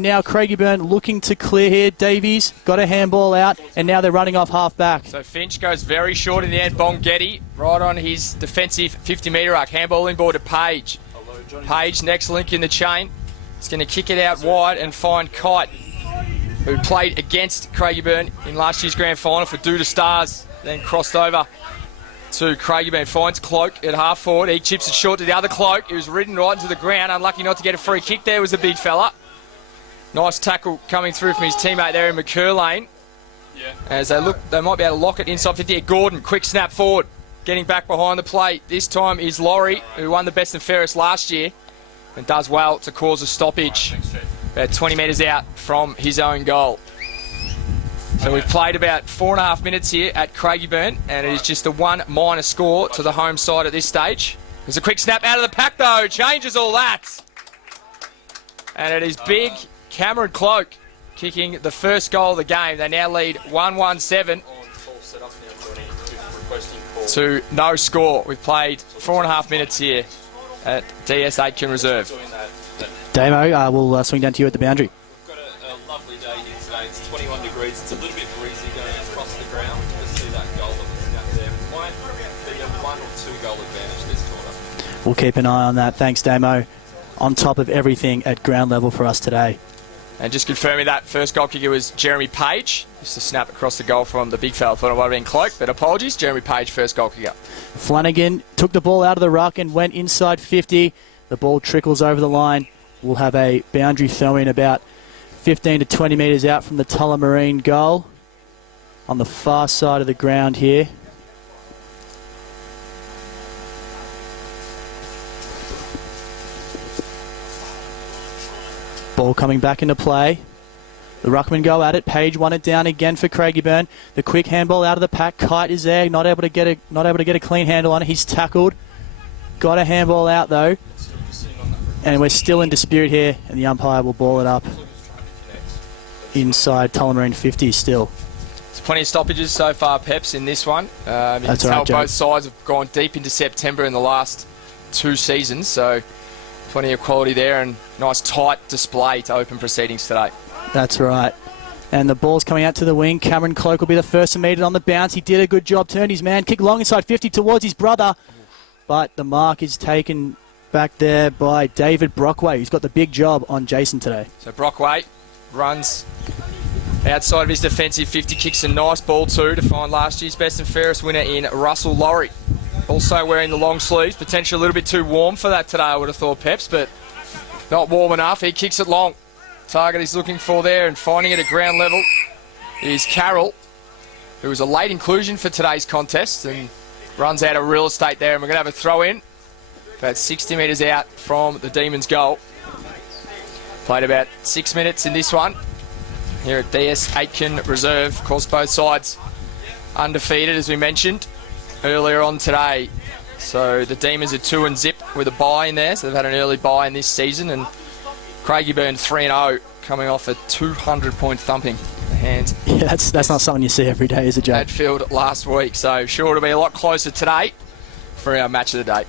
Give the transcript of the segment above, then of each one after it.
Now Craigiburn looking to clear here. Davies got a handball out, and now they're running off half-back. So Finch goes very short in the end. Bongetti right on his defensive 50-metre arc. Handball inboard to Page. Page, next link in the chain. He's going to kick it out wide and find Kite, who played against Craigiburn in last year's grand final for Due to Stars, then crossed over to Craigiburn. Finds Cloak at half forward. He chips it short to the other Cloak. He was ridden right into the ground. Unlucky not to get a free kick there. Was a big fella. Nice tackle coming through from his teammate there in McCurlane. Yeah. As they look, they might be able to lock it inside 50. Gordon, quick snap forward, getting back behind the plate. This time is Laurie, who won the best and fairest last year, and does well to cause a stoppage. About 20 metres out from his own goal. So we've played about 4.5 minutes here at Craigiburn, and it is just a 1- score to the home side at this stage. There's a quick snap out of the pack though, changes all that. And it is big Cameron Cloak kicking the first goal of the game. They now lead 1-1-7 to no score. We've played 4.5 minutes here at DS Aitken Reserve. Damo, we'll swing down to you at the boundary. We've got a lovely day here today. It's 21 degrees. It's a little bit breezy going across the ground. Just see that goal that was snapped there. It might be a 1 or 2 goal advantage this quarter. We'll keep an eye on that. Thanks, Damo. On top of everything at ground level for us today. And just confirming that first goal kicker was Jeremy Page. Just a snap across the goal from the big fella. Thought it might have been Cloak, but apologies. Jeremy Page, first goal kicker. Flanagan took the ball out of the ruck and went inside 50. The ball trickles over the line. We'll have a boundary throw-in about 15 to 20 metres out from the Tullamarine goal on the far side of the ground here. Ball coming back into play. The ruckmen go at it. Page won it down again for Craigiburn. The quick handball out of the pack. Kite is there, not able to get a clean handle on it. He's tackled. Got a handball out though, and we're still in dispute here. And the umpire will ball it up inside Tullamarine 50 still. There's plenty of stoppages so far, Peps, in this one. You can That's tell right, Joe. both sides have gone deep into September in the last 2 seasons, so plenty of quality there and nice tight display to open proceedings today. That's right. And the ball's coming out to the wing. Cameron Cloak will be the first to meet it on the bounce. He did a good job, turned his man, kicked long inside 50 towards his brother. But the mark is taken back there by David Brockway, who's got the big job on Jason today. So Brockway runs outside of his defensive 50, kicks a nice ball too to find last year's best and fairest winner in Russell Laurie. Also wearing the long sleeves, potentially a little bit too warm for that today, I would have thought, Peps, but not warm enough. He kicks it long. Target he's looking for there and finding it at ground level is Carroll, who was a late inclusion for today's contest and runs out of real estate there, and we're going to have a throw in about 60 metres out from the Demons' goal. Played about 6 minutes in this one here at DS Aitken Reserve. Of course, both sides undefeated, as we mentioned earlier on today. So the Demons are 2-0 with a bye in there, so they've had an early bye in this season, and Craigiburn 3-0 coming off a 200-point thumping in the hands. Yeah, that's not something you see every day, is it, Joe? Hadfield last week, so sure it'll be a lot closer today for our match of the day.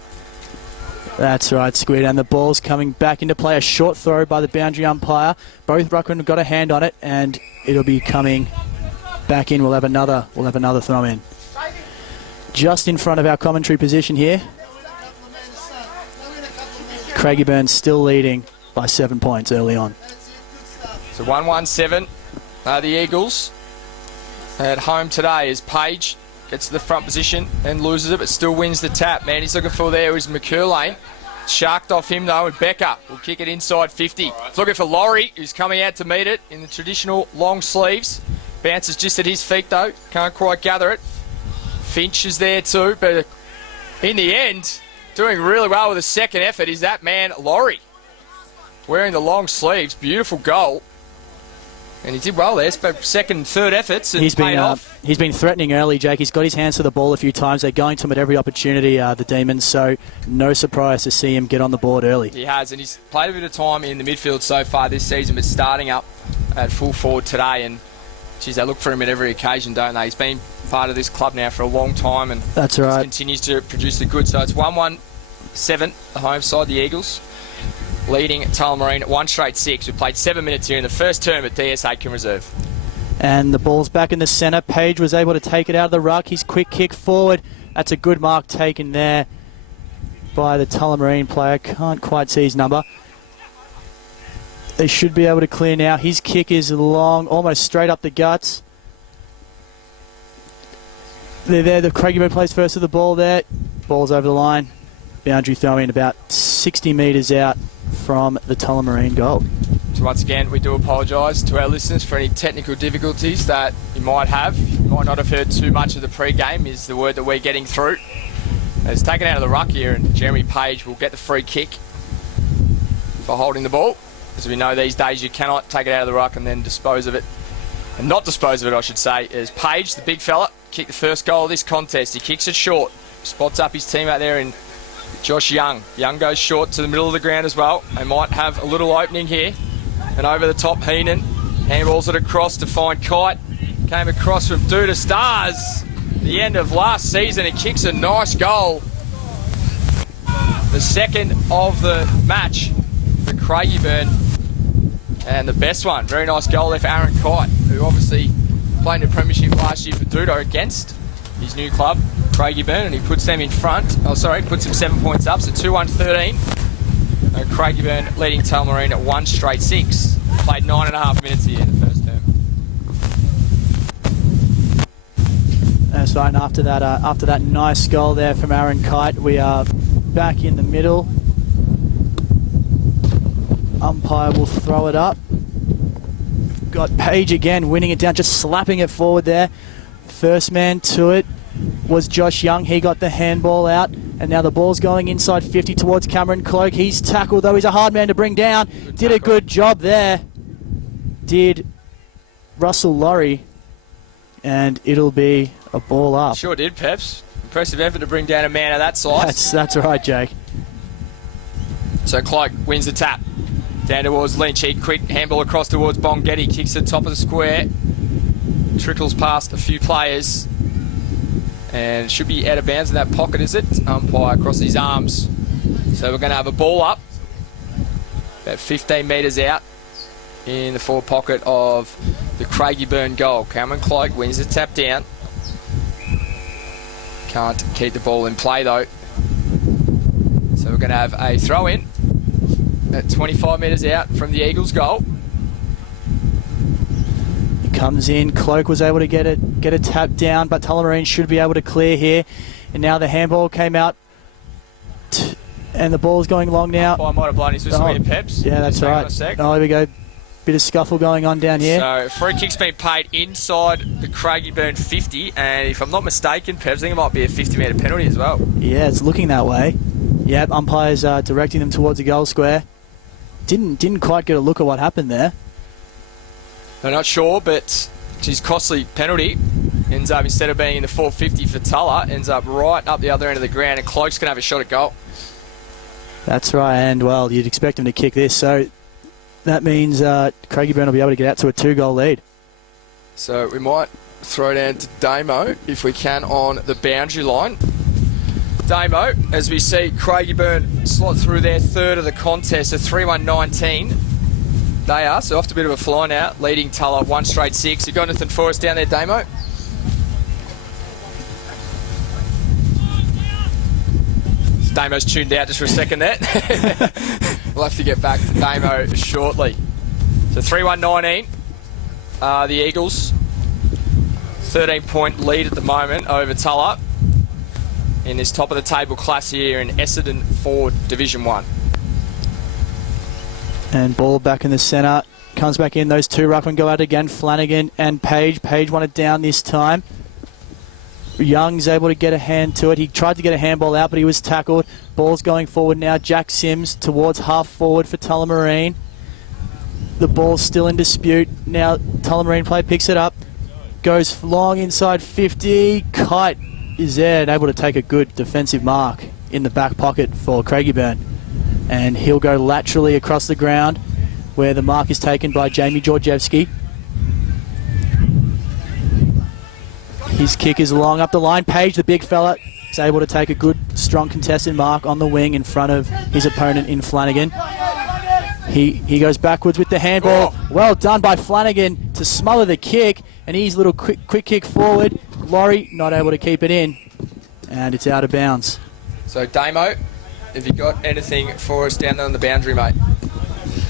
That's right, Squid. And the ball's coming back into play. A short throw by the boundary umpire. Both ruckmen have got a hand on it, and it'll be coming back in. We'll have another throw in. Just in front of our commentary position here. Craigiburn still leading by 7 points early on. So 1-1-7 the Eagles at home today as Page gets to the front position and loses it, but still wins the tap. Man he's looking for there is McCurlane. Sharked off him though, and Becker will kick it inside 50. He's looking for Laurie, who's coming out to meet it in the traditional long sleeves. Bounces just at his feet though, can't quite gather it. Finch is there too, but in the end, doing really well with a second effort is that man Laurie. Wearing the long sleeves, beautiful goal. And he did well there, second and third efforts, and paid off. He's been threatening early, Jake. He's got his hands to the ball a few times. They're going to him at every opportunity, the Demons, so no surprise to see him get on the board early. He has, and he's played a bit of time in the midfield so far this season, but starting up at full forward today, and geez, they look for him at every occasion, don't they? He's been part of this club now for a long time, and that's right. Continues to produce the goods. So it's 1-1-7, the home side, the Eagles. leading Tullamarine 1-6. We played 7 minutes here in the first term at DS Aitken Reserve. And the ball's back in the centre. Page was able to take it out of the ruck. His quick kick forward. That's a good mark taken there by the Tullamarine player. Can't quite see his number. They should be able to clear now. His kick is long, almost straight up the guts. They're there. The Craigiburn plays first with the ball there. Ball's over the line. Boundary throw in about 60 metres out from the Tullamarine goal. So once again, we do apologise to our listeners for any technical difficulties that you might have. You might not have heard too much of the pre-game is the word that we're getting through. It's taken out of the ruck here, and Jeremy Page will get the free kick for holding the ball. As we know these days, you cannot take it out of the ruck and then dispose of it. And not dispose of it, I should say, as Page, the big fella, kicked the first goal of this contest. He kicks it short, spots up his team out there in Josh Young. Young goes short to the middle of the ground as well. They might have a little opening here. And over the top, Heenan handballs it across to find Kite. Came across from Duda Stars. The end of last season, he kicks a nice goal. The second of the match for Craigiburn. And the best one. Very nice goal there for Aaron Kite, who obviously played in the premiership last year for Duda against his new club, Craigiburn, and he puts them in front. Oh, sorry, puts them 7 points up, so 2-1-13. And Craigiburn leading Tullamarine at 1-6. Played 9.5 minutes here in the first term. That's right, and after that nice goal there from Aaron Kite, we are back in the middle. Umpire will throw it up. We've got Page again winning it down, just slapping it forward there. First man to it was Josh Young. He got the handball out, and now the ball's going inside 50 towards Cameron Cloak. He's tackled, though he's a hard man to bring down. Did a good job there. Did Russell Laurie, and it'll be a ball up. Sure did, Peps. Impressive effort to bring down a man of that size. That's right, Jake. So Cloak wins the tap. Down towards Lynch. He quick handball across towards Bongetti. Kicks to the top of the square. Trickles past a few players. And should be out of bounds in that pocket, is it? Umpire across his arms. So we're going to have a ball up. About 15 metres out in the forward pocket of the Craigiburn goal. Cameron Cloak wins the tap down. Can't keep the ball in play though. So we're going to have a throw in at 25 metres out from the Eagles goal. He comes in. Cloak was able to get a tap down, but Tullamarine should be able to clear here. And now the handball came out, and the ball's going long now. I might have blown his whistle here, Peps. Yeah, that's right. Oh, here we go. Bit of scuffle going on down here. So free kick's been paid inside the Craigiburn 50, and if I'm not mistaken, Peps, I think it might be a 50-metre penalty as well. Yeah, it's looking that way. Yep, umpires directing them towards the goal square. Didn't quite get a look at what happened there. I'm not sure, but his costly penalty ends up, instead of being in the 450 for Tulla, ends up right up the other end of the ground, and Cloak's going to have a shot at goal. That's right, and well, you'd expect him to kick this, so that means Craigiburn will be able to get out to a 2-goal lead. So we might throw down to Damo, if we can, on the boundary line. Damo, as we see Craigiburn slot through their third of the contest, a 3-1-19. They are, so off to a bit of a fly now, leading Tulla 1-6. You got anything for us down there, Damo? Damo's tuned out just for a second there. We'll have to get back to Damo shortly. So 3-1-19. The Eagles, 13-point lead at the moment over Tulla in this top of the table class here in Essendon Ford Division 1. And ball back in the centre. Comes back in. Those two ruckmen go out again. Flanagan and Page. Page wanted down this time. Young's able to get a hand to it. He tried to get a handball out, but he was tackled. Ball's going forward now. Jack Sims towards half forward for Tullamarine. The ball's still in dispute. Now Tullamarine play picks it up. Goes long inside 50. Kite is there and able to take a good defensive mark in the back pocket for Craigiburn. And he'll go laterally across the ground where the mark is taken by Jamie Georgievski. His kick is long up the line. Page, the big fella, is able to take a good, strong contested mark on the wing in front of his opponent in Flanagan. He goes backwards with the handball. Well done by Flanagan to smother the kick, and he's a little quick kick forward. Laurie not able to keep it in, and it's out of bounds. So Damo, have you got anything for us down there on the boundary, mate?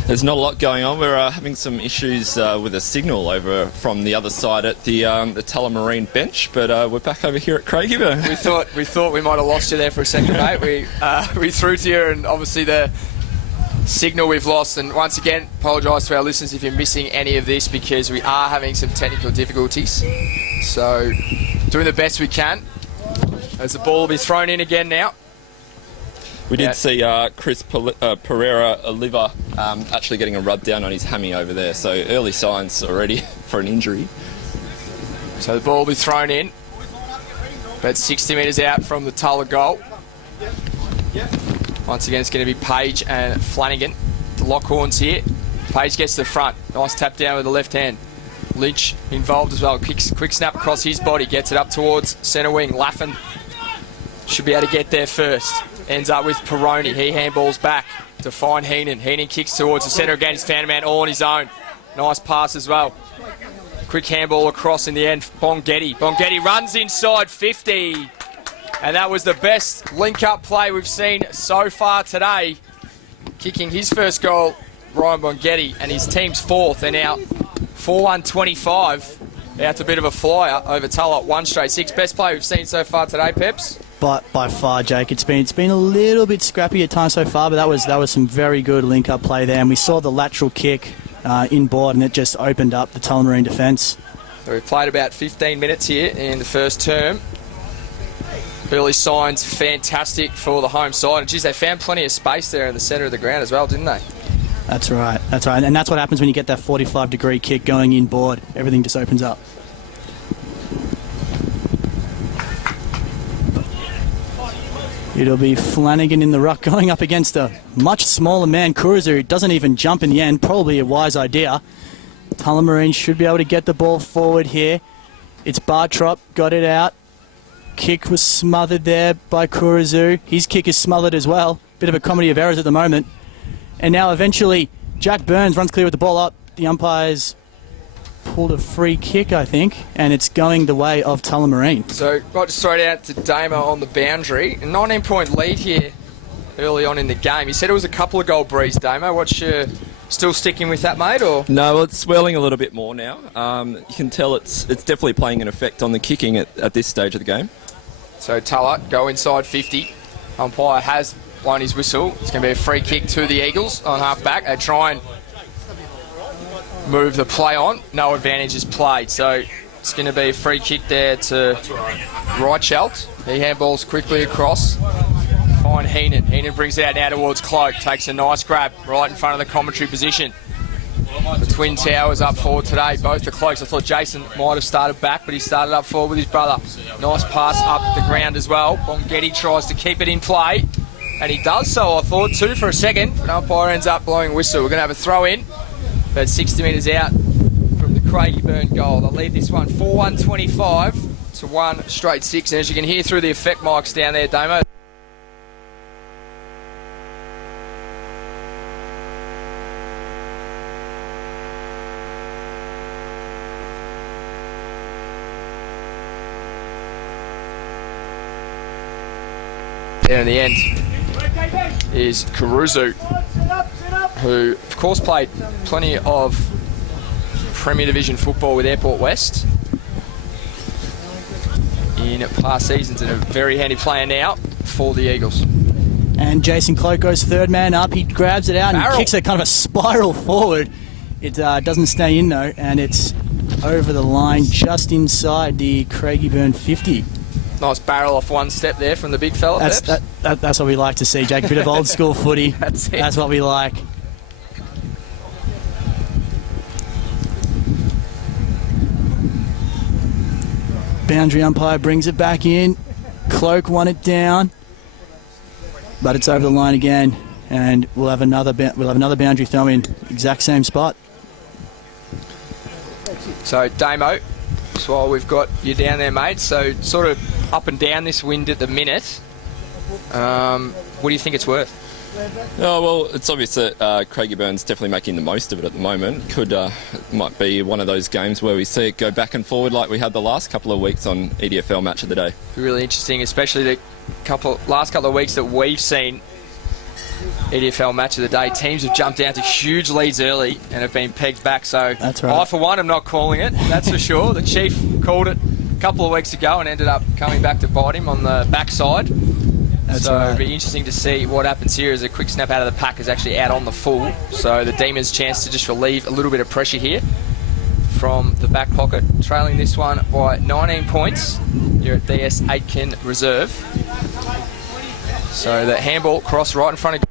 There's not a lot going on. We're having some issues with a signal over from the other side at the Tullamarine bench, but we're back over here at Craigiburn. We thought we might have lost you there for a second, mate. We threw to you, and obviously the signal we've lost. And once again, apologise to our listeners if you're missing any of this, because we are having some technical difficulties. So doing the best we can. As the ball will be thrown in again now. We did see Chris Pereira liver actually getting a rub down on his hammy over there, so early signs already for an injury. So the ball will be thrown in, about 60 metres out from the Tulla goal. Once again, it's going to be Page and Flanagan. The Lockhorns here. Page gets to the front. Nice tap down with the left hand. Lynch involved as well. Quick snap across his body. Gets it up towards centre wing. Laffin should be able to get there first. Ends up with Peroni. He handballs back to find Heenan. Heenan kicks towards the centre again. He's found a man all on his own. Nice pass as well. Quick handball across in the end. Bongetti. Bongetti runs inside 50. And that was the best link-up play we've seen so far today. Kicking his first goal, Ryan Bongetti, and his team's fourth. They're now 4-1-25. Out a bit of a flyer over Tulla, 1 straight 6. Best play we've seen so far today, Peps. By far, Jake, it's been a little bit scrappy at times so far, but that was some very good link-up play there. And we saw the lateral kick inboard, and it just opened up the Tullamarine defence. So we've played about 15 minutes here in the first term. Early signs fantastic for the home side. And geez, they found plenty of space there in the centre of the ground as well, didn't they? That's right. And that's what happens when you get that 45-degree kick going inboard. Everything just opens up. It'll be Flanagan in the ruck going up against a much smaller man, Kurizu, who doesn't even jump in the end. Probably a wise idea. Tullamarine should be able to get the ball forward here. It's Bartrop, got it out. Kick was smothered there by Kurizu. His kick is smothered as well. Bit of a comedy of errors at the moment. And now eventually Jack Burns runs clear with the ball up. The umpires pulled a free kick, I think, and it's going the way of Tullamarine. So might just throw it out to Damo on the boundary. A 19-point lead here early on in the game. You said it was a couple of goal breeze, Damo. What's your... Still sticking with that, mate, or...? No, well, it's swirling a little bit more now. You can tell it's definitely playing an effect on the kicking at this stage of the game. So Tulla go inside 50. Umpire has blown his whistle. It's going to be a free kick to the Eagles on half-back. They try and move the play on. No advantage is played. So it's going to be a free kick there to Reichelt. He handballs quickly across. Find Heenan. Heenan brings it out now towards Cloak. Takes a nice grab right in front of the commentary position. The Twin Towers up forward today. Both the Cloaks. I thought Jason might have started back, but he started up forward with his brother. Nice pass up the ground as well. Bongetti tries to keep it in play. And he does so, I thought, too, for a second. But umpire ends up blowing a whistle. We're going to have a throw in. About 60 metres out from the Craigiburn goal. They'll lead this one 4-1-25 to 1 straight 6. And as you can hear through the effect mics down there, Damo. There in the end is Kurizu, who of course played plenty of Premier Division football with Airport West in past seasons, and a very handy player now for the Eagles. And Jason Cloak goes third man up. He grabs it out and Barrel. kicks it kind of a spiral forward. It doesn't stay in though, and it's over the line just inside the Craigiburn 50. Nice barrel off one step there from the big fella. That's what we like to see, Jake. A bit of old school footy. That's it. That's what we like. Boundary umpire brings it back in. Cloak won it down, but it's over the line again, and we'll have another boundary throw in, exact same spot. So Damo, that's why we've got you down there, mate. So sort of up and down this wind at the minute. What do you think it's worth? Oh, well, it's obvious that Craigiburn's definitely making the most of it at the moment. Might be one of those games where we see it go back and forward like we had the last couple of weeks on EDFL Match of the Day. Really interesting, especially the last couple of weeks that we've seen EDFL Match of the Day. Teams have jumped down to huge leads early and have been pegged back. So that's right. I, for one, am not calling it. That's for sure. The Chief called it a couple of weeks ago and ended up coming back to bite him on the backside. So right. It'll be interesting to see what happens here as a quick snap out of the pack is actually out on the full. So the Demons' chance to just relieve a little bit of pressure here from the back pocket. Trailing this one by 19 points here at DS Aitken Reserve. So the handball cross right in front of...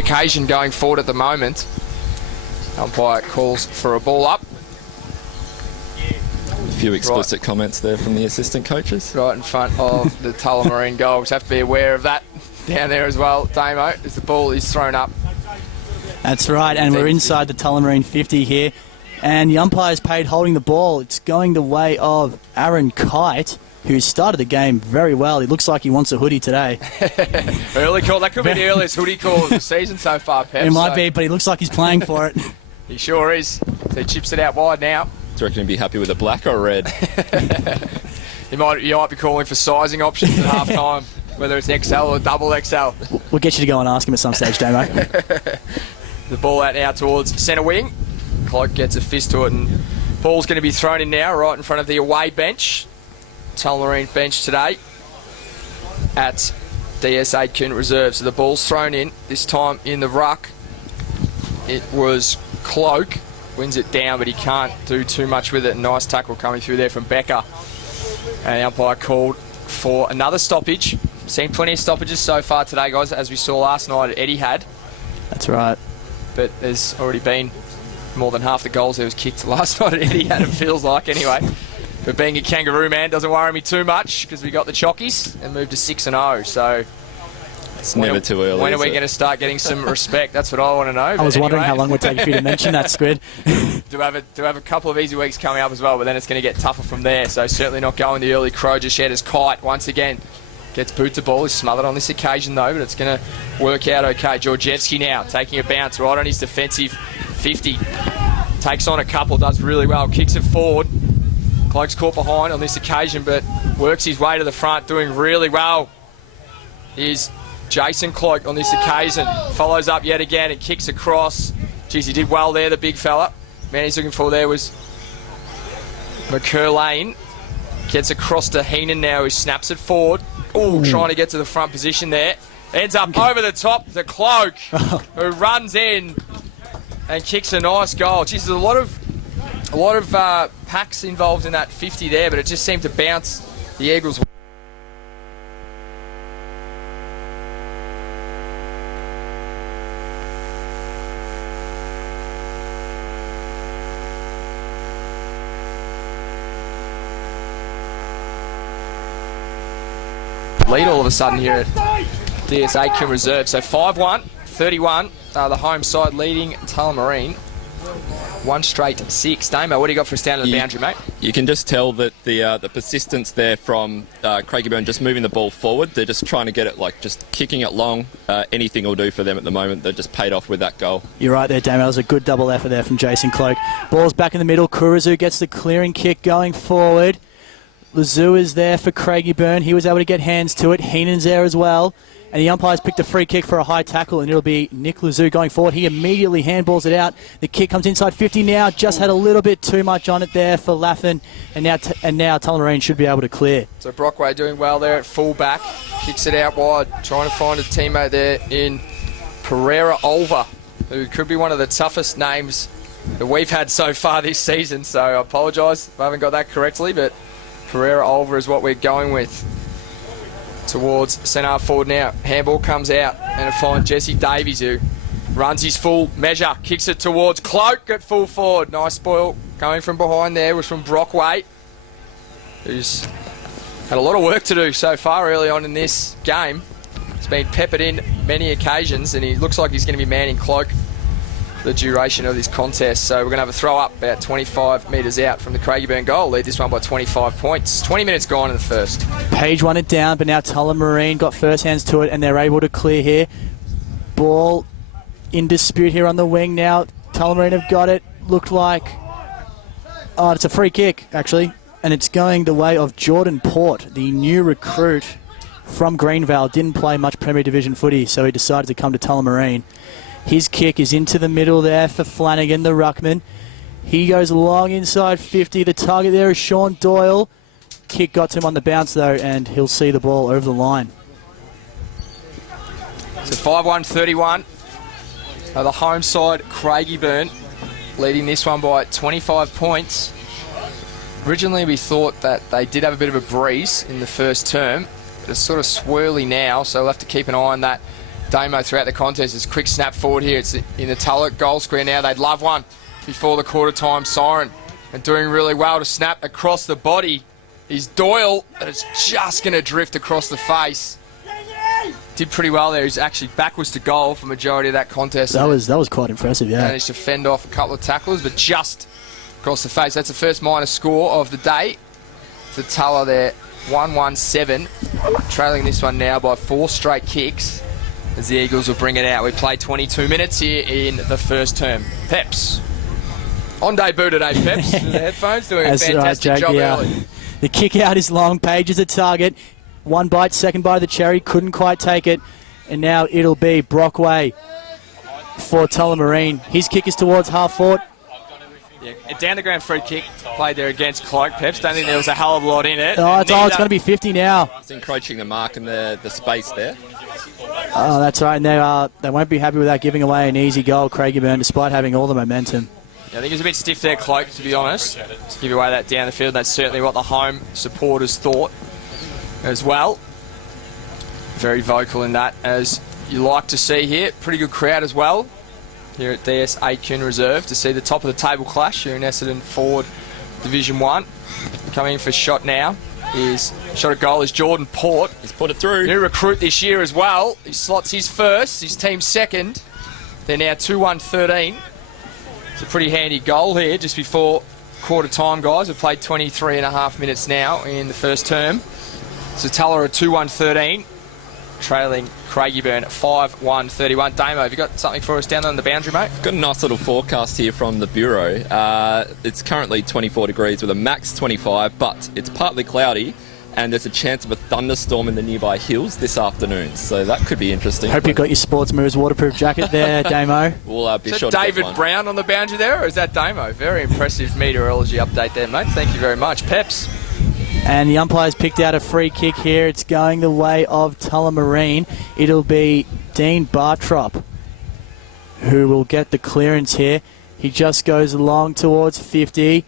occasion going forward at the moment. Umpire calls for a ball up. A few explicit comments there from the assistant coaches. Right in front of the Tullamarine goals. Have to be aware of that down there as well, Damo, as the ball is thrown up. That's right, and we're inside the Tullamarine 50 here. And the umpire's paid holding the ball. It's going the way of Aaron Kite, who started the game very well. He looks like he wants a hoodie today. Early call. That could be the earliest hoodie call of the season so far, Pep. It might be, but he looks like he's playing for it. He sure is. So he chips it out wide now. Do you reckon he'd be happy with a black or red? You might be calling for sizing options at half time, whether it's XL or double XL. We'll get you to go and ask him at some stage, Damo. The ball out now towards centre wing. Cloak gets a fist to it, and ball's going to be thrown in now right in front of the away bench. Tullamarine bench today at DS Aitken Reserve. So the ball's thrown in, this time in the ruck. It was Cloak, wins it down, but he can't do too much with it. Nice tackle coming through there from Becker. And the umpire called for another stoppage. Seen plenty of stoppages so far today, guys, as we saw last night at Etihad. That's right. But there's already been more than half the goals that was kicked last night at Etihad, it feels like, anyway. But being a Kangaroo man doesn't worry me too much because we got the Chockies and moved to 6-0. So it's never too early. When are we going to start getting some respect? That's what I want to know. I was wondering how long it would take for you to mention that, Squid. Do have a couple of easy weeks coming up as well, but then it's going to get tougher from there. So certainly not going the early crow just yet as Kite once again gets boot to ball. He's smothered on this occasion though, but it's going to work out okay. Georgievski now taking a bounce right on his defensive 50. Takes on a couple, does really well, kicks it forward. Cloak's caught behind on this occasion, but works his way to the front, doing really well. Is Jason Cloak on this occasion. Follows up yet again and kicks across. Geez, he did well there, the big fella. Man he's looking for there was McCurlane. Gets across to Heenan now, who snaps it forward. Oh, trying to get to the front position there. Ends up over the top to Cloak, who runs in and kicks a nice goal. Geez, there's a lot of packs involved in that 50 there, but it just seemed to bounce the Eagles. Lead all of a sudden here at DS Aitken Reserve. So 5-1, 31. The home side leading Tullamarine. One straight 6. Damo, what do you got for a stand on the boundary, mate? You can just tell that the persistence there from Craigiburn just moving the ball forward. They're just trying to get it, like, just kicking it long. Anything will do for them at the moment. They're just paid off with that goal. You're right there, Damo. That was a good double effort there from Jason Cloak. Ball's back in the middle. Kurizu gets the clearing kick going forward. Lazoo is there for Craigiburn. He was able to get hands to it. Heenan's there as well. And the umpire's picked a free kick for a high tackle, and it'll be Nick Lazou going forward. He immediately handballs it out. The kick comes inside 50 now. Just had a little bit too much on it there for Laffin, and now Tullamarine should be able to clear. So Brockway doing well there at full-back. Kicks it out wide, trying to find a teammate there in Pereira Olver, who could be one of the toughest names that we've had so far this season. So I apologise if I haven't got that correctly, but Pereira Olver is what we're going with. Towards centre forward now. Handball comes out and it finds Jesse Davies, who runs his full measure, kicks it towards Cloak at full forward. Nice spoil going from behind there was from Brockway, who's had a lot of work to do so far early on in this game. He's been peppered in many occasions and he looks like he's going to be manning Cloak the duration of this contest. So we're going to have a throw up about 25 metres out from the Craigiburn goal. Lead this one by 25 points. 20 minutes gone in the first. Page won it down, but now Tullamarine got first hands to it and they're able to clear here. Ball in dispute here on the wing now. Tullamarine have got it. Looked like... Oh, it's a free kick, actually. And it's going the way of Jordan Port, the new recruit from Greenvale. Didn't play much Premier Division footy, so he decided to come to Tullamarine. His kick is into the middle there for Flanagan, the ruckman. He goes long inside 50. The target there is Sean Doyle. Kick got to him on the bounce, though, and he'll see the ball over the line. So 5-1-31. The home side, Craigiburn, leading this one by 25 points. Originally, we thought that they did have a bit of a breeze in the first term, but it's sort of swirly now, so we'll have to keep an eye on that Damo throughout the contest. It's a quick snap forward here. It's in the Tulla goal square now. They'd love one before the quarter time siren. And doing really well to snap across the body is Doyle. And it's just going to drift across the face. Did pretty well there. He's actually backwards to goal for majority of that contest. That was quite impressive, yeah. Managed to fend off a couple of tacklers, but just across the face. That's the first minus score of the day for Tulla there. 1-1-7. Trailing this one now by 4 straight kicks, as the Eagles will bring it out. We play 22 minutes here in the first term. Peps. On debut today, Peps. The headphones doing a fantastic job early. The kick out is long. Page is a target. One bite, second bite of the cherry. Couldn't quite take it. And now it'll be Brockway for Tullamarine. His kick is towards half forward. Yeah, a down the ground free kick played there against Cloak. Peps, don't think there was a hell of a lot in it. Oh, it's going to be 50 now. It's encroaching the mark and the space there. Oh, that's right. And they won't be happy without giving away an easy goal, Craigiburn, despite having all the momentum. Yeah, I think it was a bit stiff there, Cloak, to be honest, to give away that down the field. That's certainly what the home supporters thought as well. Very vocal in that, as you like to see here. Pretty good crowd as well here at DS Aitken Reserve to see the top of the table clash here in Essendon Forward Division 1. Coming in for shot now is shot at goal is Jordan Port. He's put it through. New recruit this year as well. He slots his first, his team's second. They're now 2-1-13. It's a pretty handy goal here just before quarter time, guys. We've played 23 and a half minutes now in the first term. So Tulla are 2-1-13, trailing Craigiburn 5-1-31. Damo, have you got something for us down on the boundary, mate? Got a nice little forecast here from the Bureau. It's currently 24 degrees with a max 25, but it's partly cloudy and there's a chance of a thunderstorm in the nearby hills this afternoon. So that could be interesting. Hope you've got your Sports Mirrors waterproof jacket there, Damo. We'll be is sure that to get David one. Brown on the boundary there, or is that Damo? Very impressive meteorology update there, mate. Thank you very much. Peps. And the umpire's picked out a free kick here. It's going the way of Tullamarine. It'll be Dean Bartrop who will get the clearance here. He just goes along towards 50.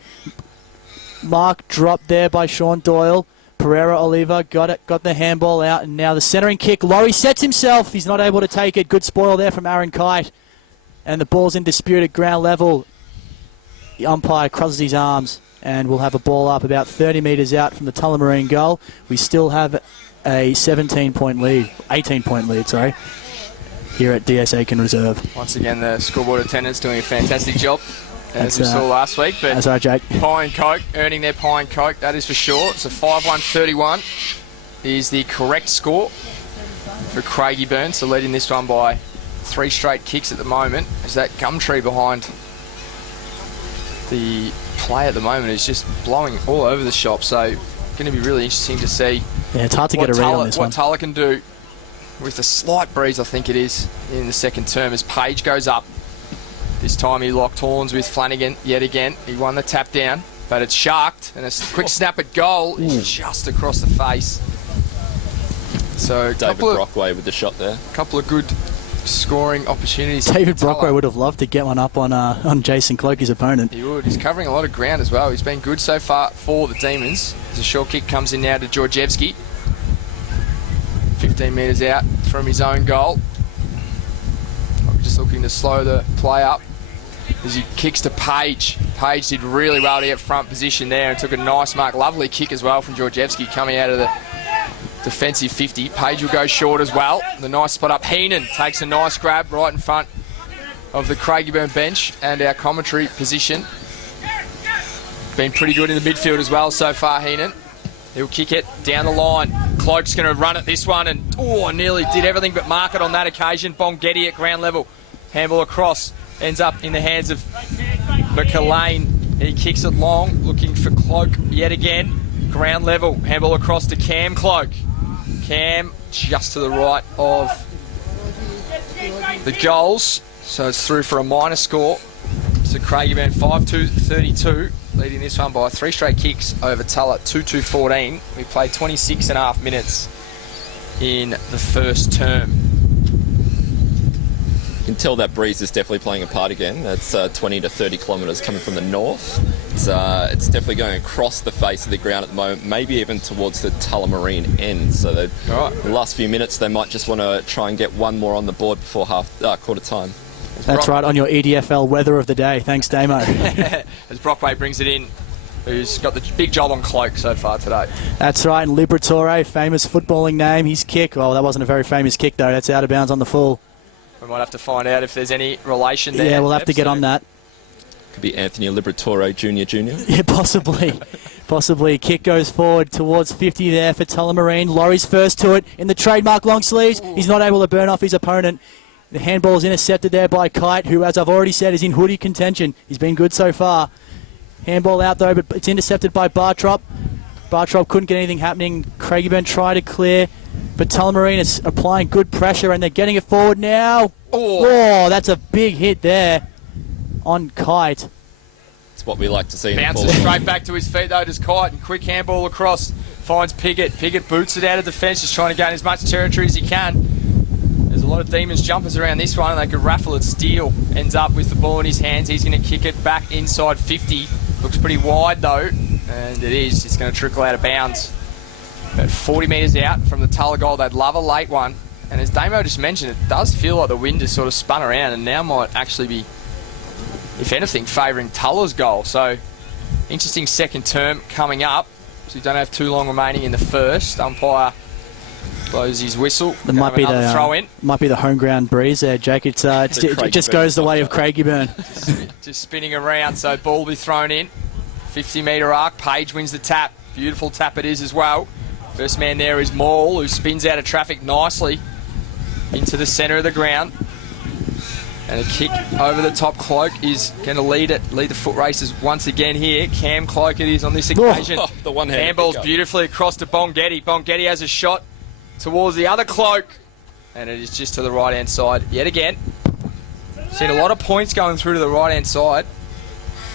Mark dropped there by Sean Doyle. Pereira Oliva got the handball out, and now the centering kick. Laurie sets himself. He's not able to take it. Good spoil there from Aaron Kite. And the ball's in dispute at ground level. The umpire crosses his arms, and we'll have a ball up about 30 metres out from the Tullamarine goal. We still have a 18-point lead, sorry, here at DS Aitken Reserve. Once again, the scoreboard attendants doing a fantastic job, as we saw last week. But that's right, Jake. Pie and Coke, earning their Pie and Coke, that is for sure. So 5-1-31 is the correct score for Craigiburn. So leading this one by 3 straight kicks at the moment. Is that Gumtree behind the play at the moment is just blowing all over the shop. So going to be really interesting to see it's hard to get a read on this one. What Tulla can do with a slight breeze, I think it is, in the second term as Page goes up. This time he locked horns with Flanagan yet again. He won the tap down, but it's sharked, and a quick snap at goal is just across the face. So David Brockway with the shot there. A couple of good scoring opportunities. David Brockway would have loved to get one up on Jason Cloke, his opponent. He would. He's covering a lot of ground as well. He's been good so far for the Demons. As a short kick comes in now to Georgievski. 15 metres out from his own goal. Just looking to slow the play up as he kicks to Page. Page did really well to get front position there and took a nice mark. Lovely kick as well from Georgievski coming out of the defensive 50. Page will go short as well. The nice spot up. Heenan takes a nice grab right in front of the Craigiburn bench and our commentary position. Been pretty good in the midfield as well so far, Heenan. He'll kick it down the line. Cloak's going to run at this one and nearly did everything but mark it on that occasion. Bongetti at ground level. Handball across. Ends up in the hands of McElwain. He kicks it long, looking for Cloak yet again. Ground level. Handball across to Cam Cloak. Cam just to the right of the goals. So it's through for a minor score. So Craigiburn 5-2-32. Leading this one by 3 straight kicks over Tulla 2-2-14. We played 26.5 minutes in the first term. You can tell that breeze is definitely playing a part again. That's 20 to 30 kilometres coming from the north. It's definitely going across the face of the ground at the moment, maybe even towards the Tullamarine end. So the last few minutes, they might just want to try and get one more on the board before quarter time. That's right, on your EDFL weather of the day. Thanks, Damo. As Brockway brings it in, who's got the big job on Cloak so far today. That's right, and Liberatore, famous footballing name. His kick, well, that wasn't a very famous kick, though. That's out of bounds on the full. We might have to find out if there's any relation there. Yeah, we'll have to get on that. Could be Anthony Liberatore Jr. Yeah, possibly. Possibly. Kick goes forward towards 50 there for Tullamarine. Laurie's first to it in the trademark long sleeves. He's not able to burn off his opponent. The handball is intercepted there by Kite, who, as I've already said, is in hoodie contention. He's been good so far. Handball out, though, but it's intercepted by Bartrop. Bartrop couldn't get anything happening. Craigiburn tried to clear, but Tullamarine is applying good pressure, and they're getting it forward now. Oh, that's a big hit there on Kite. It's what we like to see. Bounces straight back to his feet, though, does Kite, and quick handball across. Finds Piggott. Piggott boots it out of defence, just trying to gain as much territory as he can. There's a lot of Demons jumpers around this one, and they could raffle it. Steele ends up with the ball in his hands. He's going to kick it back inside 50. Looks pretty wide, though, and it is. It's going to trickle out of bounds. About 40 metres out from the Tulla goal. They'd love a late one. And as Damo just mentioned, it does feel like the wind has sort of spun around and now might actually be, if anything, favouring Tulla's goal. So, interesting second term coming up. So we don't have too long remaining in the first. Umpire blows his whistle. It might be the throw in. Might be the home ground breeze there, Jake. It just goes the way of Craigiburn. Just spinning around. So ball will be thrown in. 50-metre arc. Page wins the tap. Beautiful tap it is as well. First man there is Maul, who spins out of traffic nicely into the centre of the ground. And a kick over the top. Cloak is going to lead the foot races once again here. Cam Cloak it is on this occasion. The one-handed handballs beautifully across to Bongetti. Bongetti has a shot towards the other Cloak, and it is just to the right-hand side yet again. Seen a lot of points going through to the right-hand side.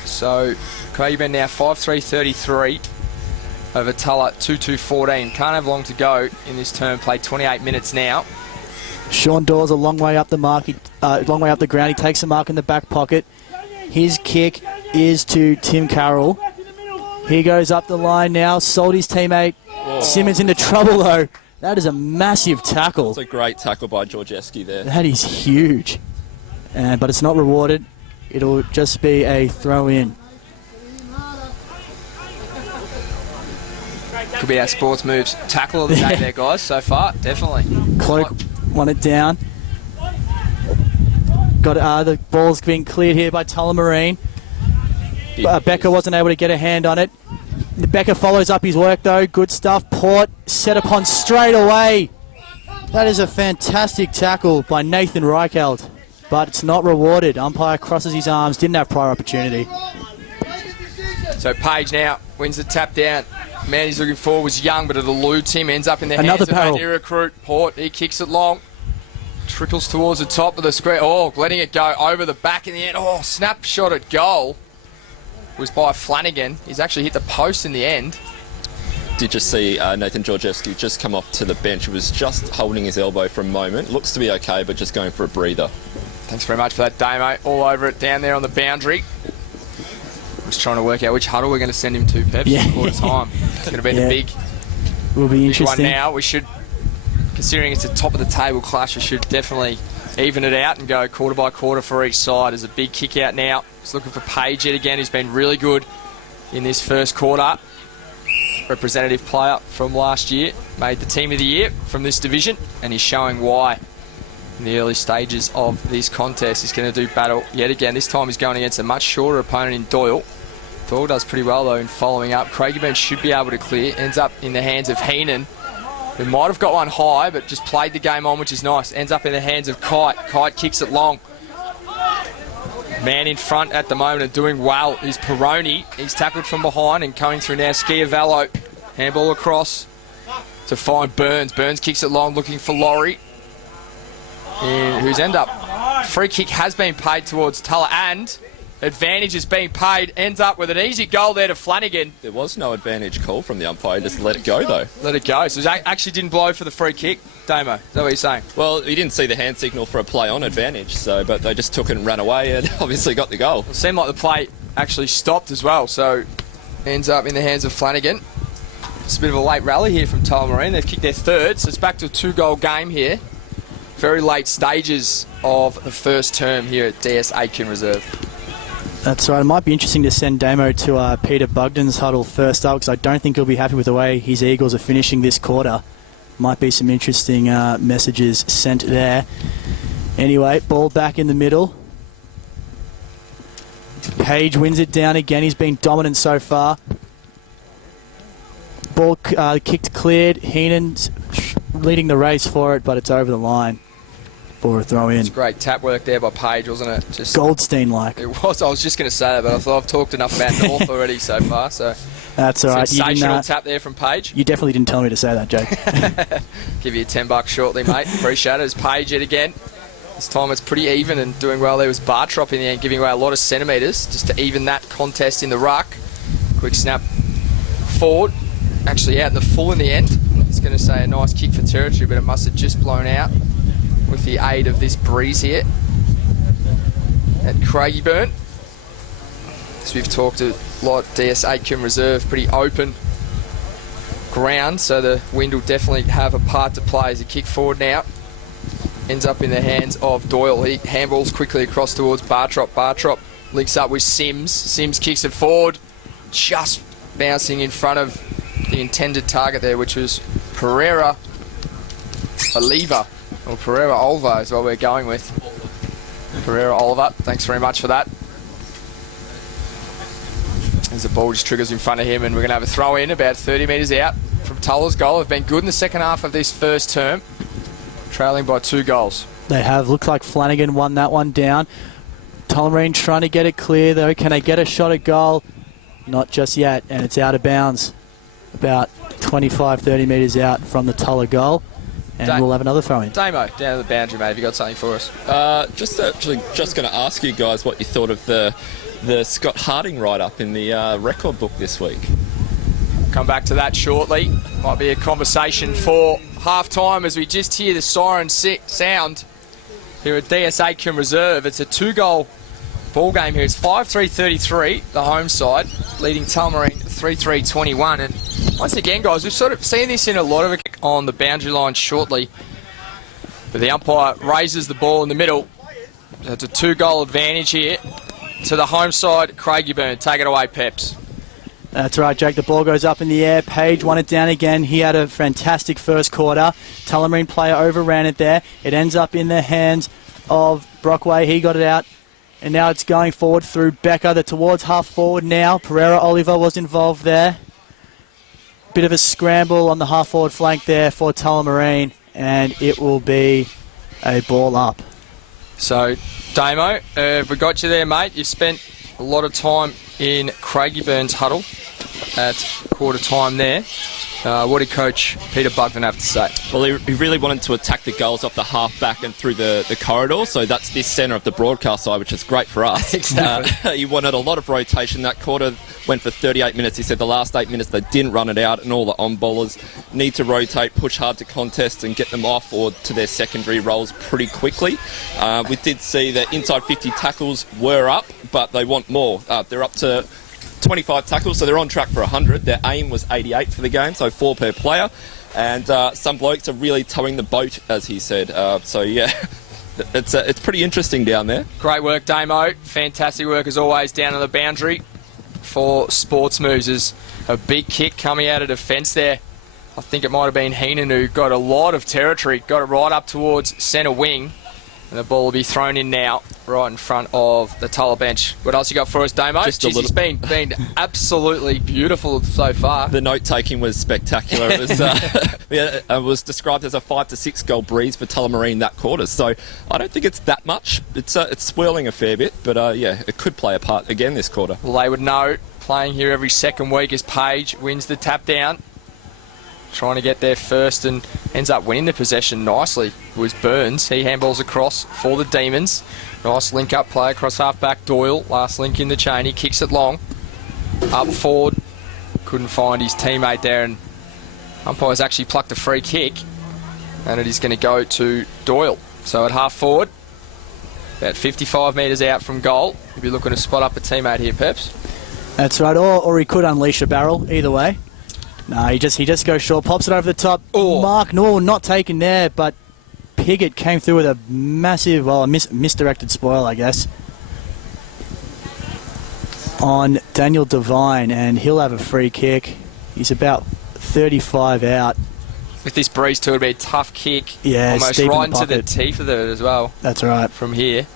So Craigiburn now 5-3-33 over Tulla 2-2-14. Can't have long to go in this term. Played 28 minutes now. Sean Dawes a long way up the mark, long way up the ground. He takes the mark in the back pocket. His kick is to Tim Carroll. He goes up the line now. Sold his teammate. Simmons into trouble though. That is a massive tackle. It's a great tackle by Georgievski there. That is huge. But it's not rewarded. It'll just be a throw in. Could be our sports moves tackle of the day there, guys, so far. Definitely. Cloak won it down. Got the ball's being cleared here by Tullamarine. Becker wasn't able to get a hand on it. Becker follows up his work though. Good stuff. Port set upon straight away. That is a fantastic tackle by Nathan Reichelt, but it's not rewarded. Umpire crosses his arms. Didn't have prior opportunity. So Page now wins the tap down. man he's looking for was young, but it eludes him. Ends up in the Another hands barrel. of a recruit. Port, he kicks it long. Trickles towards the top of the square. Oh, letting it go over the back in the end. Oh, snapshot at goal was by Flanagan. He's actually hit the post in the end. Did you see Nathan Georgievski just come off to the bench? He was just holding his elbow for a moment. Looks to be okay, but just going for a breather. Thanks very much for that, Damo. All over it down there on the boundary. Just trying to work out which huddle we're going to send him to, Peps. Yeah. Quarter time. It's going to be the big Will be one interesting. now. We should, considering it's a top of the table clash, we should definitely even it out and go quarter by quarter for each side. There's a big kick out now. He's looking for Page yet again, who's been really good in this first quarter. Representative player from last year, made the team of the year from this division, and he's showing why in the early stages of this contest. He's going to do battle yet again. This time he's going against a much shorter opponent in Doyle. Doyle does pretty well though in following up. Craigiburn should be able to clear. Ends up in the hands of Heenan, who might have got one high but just played the game on, which is nice. Ends up in the hands of Kite. Kite kicks it long. Man in front at the moment and doing well is Peroni. He's tackled from behind and coming through now. Schiavello. Handball across to find Burns. Burns kicks it long looking for Laurie, who's end up. Free kick has been paid towards Tulla and advantage is being paid. Ends up with an easy goal there to Flanagan. There was no advantage call from the umpire. Just let it go, though. Let it go. So he actually didn't blow for the free kick. Damo, is that what you're saying? Well, he didn't see the hand signal for a play on advantage, but they just took it and ran away and obviously got the goal. It seemed like the play actually stopped as well, so ends up in the hands of Flanagan. It's a bit of a late rally here from Tullamarine. They've kicked their third, so it's back to a 2-goal game here. Very late stages of the first term here at DS Aitken Reserve. That's right. It might be interesting to send Damo to Peter Bugden's huddle first up, because I don't think he'll be happy with the way his Eagles are finishing this quarter. Might be some interesting messages sent there. Anyway, ball back in the middle. Page wins it down again. He's been dominant so far. Ball kicked cleared. Heenan's leading the race for it, but it's over the line for a throw in. It's great tap work there by Page, wasn't it? Just Goldstein-like. It was. I was just going to say that, but I thought I've talked enough about North already so far. So that's all right. Sensational tap there from Page. You definitely didn't tell me to say that, Jake. Give you $10 shortly, mate. Appreciate it. It's Page yet again. This time it's pretty even and doing well. There was Bartrop in the end, giving away a lot of centimetres just to even that contest in the ruck. Quick snap forward. Actually out in the full in the end. It's going to say a nice kick for territory, but it must have just blown out with the aid of this breeze here at Craigiburn. As we've talked a lot, DS Aitken Reserve, pretty open ground, so the wind will definitely have a part to play. As a kick forward now ends up in the hands of Doyle. He handballs quickly across towards Bartrop. Bartrop links up with Sims. Sims kicks it forward, just bouncing in front of the intended target there, which was Pereira Oliva, or Pereira Olva is what we're going with. Pereira Oliva, thanks very much for that. As the ball just triggers in front of him, and we're going to have a throw in about 30 metres out from Tulla's goal. They've been good in the second half of this first term, trailing by 2 goals. They have. Looked like Flanagan won that one down. Tullamarine trying to get it clear though. Can they get a shot at goal? Not just yet, and it's out of bounds. About 25-30 metres out from the Tulla goal, and we'll have another throw in. Damo, down to the boundary, mate. Have you got something for us? Just going to ask you guys what you thought of the Scott Harding write-up in the record book this week. Come back to that shortly. Might be a conversation for half-time as we just hear the siren sound here at DS Aitken Reserve. It's a 2-goal ball game here. It's 5-3-33, the home side, leading Tullamarine 3-3-21. And once again, guys, we've sort of seen this in a lot of on the boundary line shortly. But the umpire raises the ball in the middle. So it's a 2-goal advantage here to the home side, Craigiburn. Take it away, Peps. That's right, Jake. The ball goes up in the air. Page won it down again. He had a fantastic first quarter. Tullamarine player overran it there. It ends up in the hands of Brockway. He got it out. And now it's going forward through Becker. They're towards half forward now. Pereira Oliver was involved there. Bit of a scramble on the half forward flank there for Tullamarine, and it will be a ball up. So, Damo, we got you there, mate. You spent a lot of time in Craigieburn's huddle. at quarter time there. What did Coach Peter Bugden have to say? Well, he really wanted to attack the goals off the half-back and through the corridor, so that's this centre of the broadcast side, which is great for us. Exactly. He wanted a lot of rotation. That quarter went for 38 minutes. He said the last 8 minutes they didn't run it out, and all the on-bowlers need to rotate, push hard to contest and get them off or to their secondary roles pretty quickly. We did see that inside 50 tackles were up, but they want more. They're up to 25 tackles, so they're on track for 100. Their aim was 88 for the game, so 4 per player. And some blokes are really towing the boat, as he said. So, yeah, it's pretty interesting down there. Great work, Damo. Fantastic work, as always, down on the boundary for Sports Moves. There's a big kick coming out of defence there. I think it might have been Heenan who got a lot of territory, got it right up towards centre wing. And the ball will be thrown in now, right in front of the Tulla bench. What else you got for us, Damo? It's been absolutely beautiful so far. The note-taking was spectacular. It was described as a 5 to 6 goal breeze for Tullamarine that quarter. So I don't think it's that much. It's swirling a fair bit, but yeah, it could play a part again this quarter. Well, they would know. Playing here every second week as Page wins the tap down. Trying to get there first and ends up winning the possession nicely was Burns. He handballs across for the Demons. Nice link-up play across half-back Doyle. Last link in the chain. He kicks it long. Up forward. Couldn't find his teammate there, and umpire's actually plucked a free kick. And it is going to go to Doyle. So at half forward, about 55 metres out from goal. He'll be looking to spot up a teammate here, Peps. That's right, or he could unleash a barrel, either way. No, he just goes short, pops it over the top. Oh. Mark Norwell not taken there, but Piggott came through with a massive, misdirected spoil, I guess, on Daniel Devine, and he'll have a free kick. He's about 35 out. With this breeze too, it'll be a tough kick. Yeah, almost right into the teeth of it as well. That's right. From here.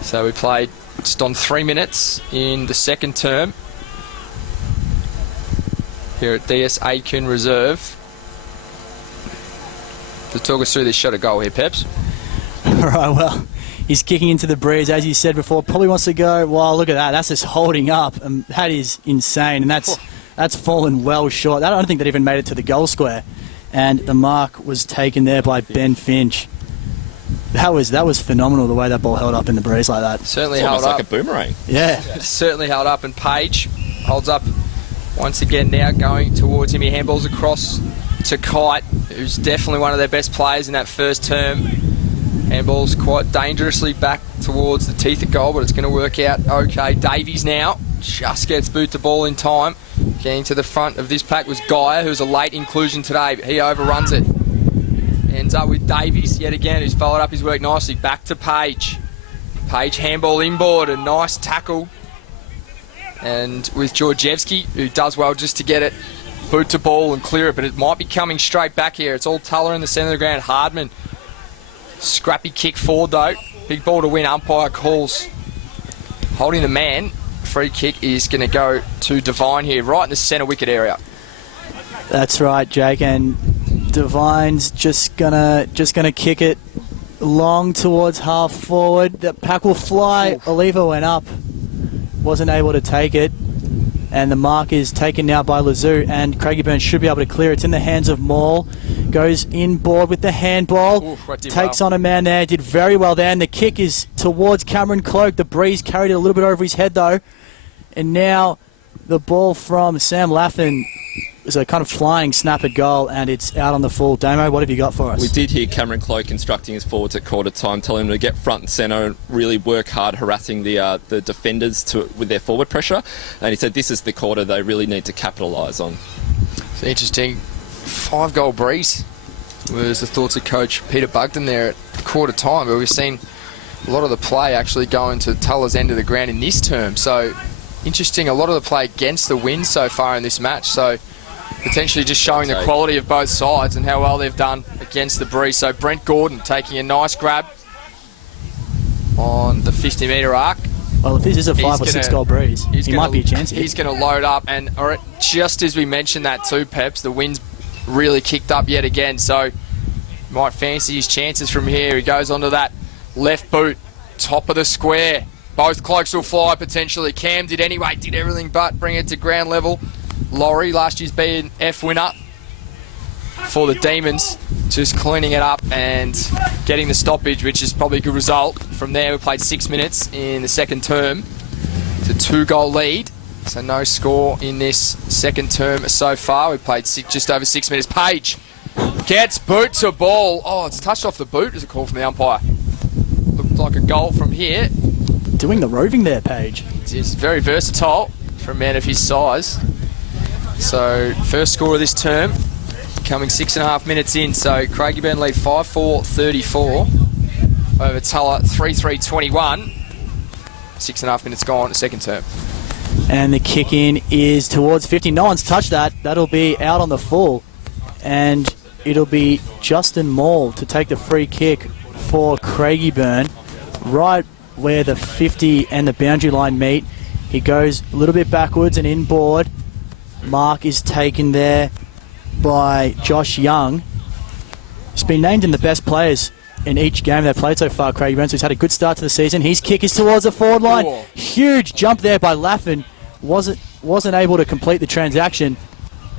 So we played just on 3 minutes in the second term here at DS Aitken Reserve. To talk us through this shot at goal here, Peps. Right, well, he's kicking into the breeze, as you said before. Probably wants to go, well, look at that. That's just holding up. And that is insane. And that's fallen well short. I don't think that even made it to the goal square. And the mark was taken there by Ben Finch. That was phenomenal, the way that ball held up in the breeze like that. Certainly It's held almost up. like a boomerang. Yeah. Certainly held up, and Page holds up once again now, going towards him. He handballs across to Kite, who's definitely one of their best players in that first term. Handballs quite dangerously back towards the teeth of goal, but it's going to work out okay. Davies now just gets boot the ball in time. Getting to the front of this pack was Geyer, who's a late inclusion today, but he overruns it. Ends up with Davies yet again, who's followed up his work nicely. Back to Page. Page handball inboard, a nice tackle. And with Georgievski, who does well just to get it, boot to ball and clear it, but it might be coming straight back here. It's all Tuller in the centre of the ground. Hardman, scrappy kick forward though. Big ball to win. Umpire calls holding the man. Free kick is going to go to Devine here, right in the centre wicket area. That's right, Jake. And Devine's just gonna kick it long towards half forward. The pack will fly. Oliva went up, wasn't able to take it, and the mark is taken now by Lazoo, and Craigiburn should be able to clear. It's in the hands of Maul. Goes inboard with the handball. Takes on a man there. Did very well there, and the kick is towards Cameron Cloak. The breeze carried it a little bit over his head though, and now the ball from Sam Laffin is a kind of flying snap at goal, and it's out on the full. Damo, what have you got for us? We did hear Cameron Cloak instructing his forwards at quarter time, telling them to get front and centre and really work hard harassing the defenders with their forward pressure. And he said this is the quarter they really need to capitalise on. It's interesting. 5-goal breeze was the thoughts of Coach Peter Bugden there at quarter time, but we've seen a lot of the play actually going to Tuller's end of the ground in this term. So interesting, a lot of the play against the wind so far in this match. So potentially just showing the quality of both sides and how well they've done against the breeze. So Brent Gordon taking a nice grab on the 50-metre arc. Well, if this is a 5 or 6 goal breeze, he might be a chance here. He's going to load up, and just as we mentioned that too, Peps, the wind's really kicked up yet again, so might fancy his chances from here. He goes onto that left boot, top of the square. Both Cloaks will fly potentially. Cam did anyway, did everything but bring it to ground level. Laurie, last year's BNF winner for the Demons, just cleaning it up and getting the stoppage, which is probably a good result. From there, we played 6 minutes in the second term. It's a 2-goal lead, so no score in this second term so far. We played just over 6 minutes. Page gets boot to ball. Oh, it's touched off the boot as a call from the umpire. Looked like a goal from here. Doing the roving there, Paige. He's very versatile for a man of his size. So, first score of this term, coming 6.5 minutes in. So, Craigiburn lead 5-4-34 over Tulla 3-3-21. 6.5 minutes gone, second term. And the kick in is towards 50. No one's touched that. That'll be out on the full. And it'll be Justin Maul to take the free kick for Craigiburn, right where the 50 and the boundary line meet. He goes a little bit backwards and inboard. Mark is taken there by Josh Young. He's been named in the best players in each game they've played so far, Craigiburn, so he's had a good start to the season. His kick is towards the forward line. Whoa. Huge jump there by Laffin. Wasn't able to complete the transaction,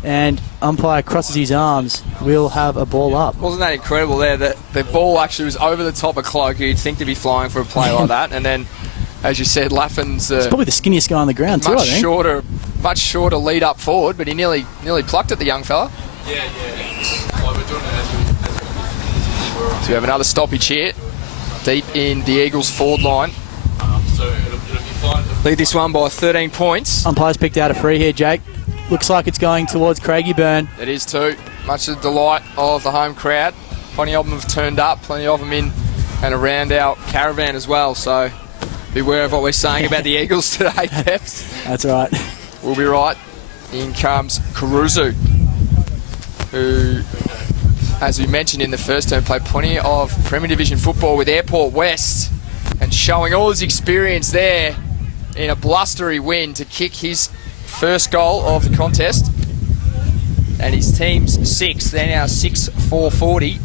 and umpire crosses his arms. We'll have a ball up. Wasn't that incredible there? That the ball actually was over the top of Cloak, who you'd think to be flying for a play like that, and then, as you said, Laffin's It's probably the skinniest guy on the ground too, I think. much shorter lead up forward, but he nearly plucked it, the young fella. Yeah. Like we're doing it as we So we have another stoppage here, deep in the Eagles' forward line. so it'll be fine. Lead this one by 13 points. Umpire's picked out a free here, Jake. Looks like it's going towards Craigiburn. It is too. Much to the delight of the home crowd. Plenty of them have turned up, plenty of them in and around our caravan as well. So beware of what we're saying about the Eagles today, Peps. That's right. We'll be right. In comes Caruso, who, as we mentioned in the first term, played plenty of Premier Division football with Airport West and showing all his experience there in a blustery win to kick his first goal of the contest. And his team's sixth. They're now 6-4-40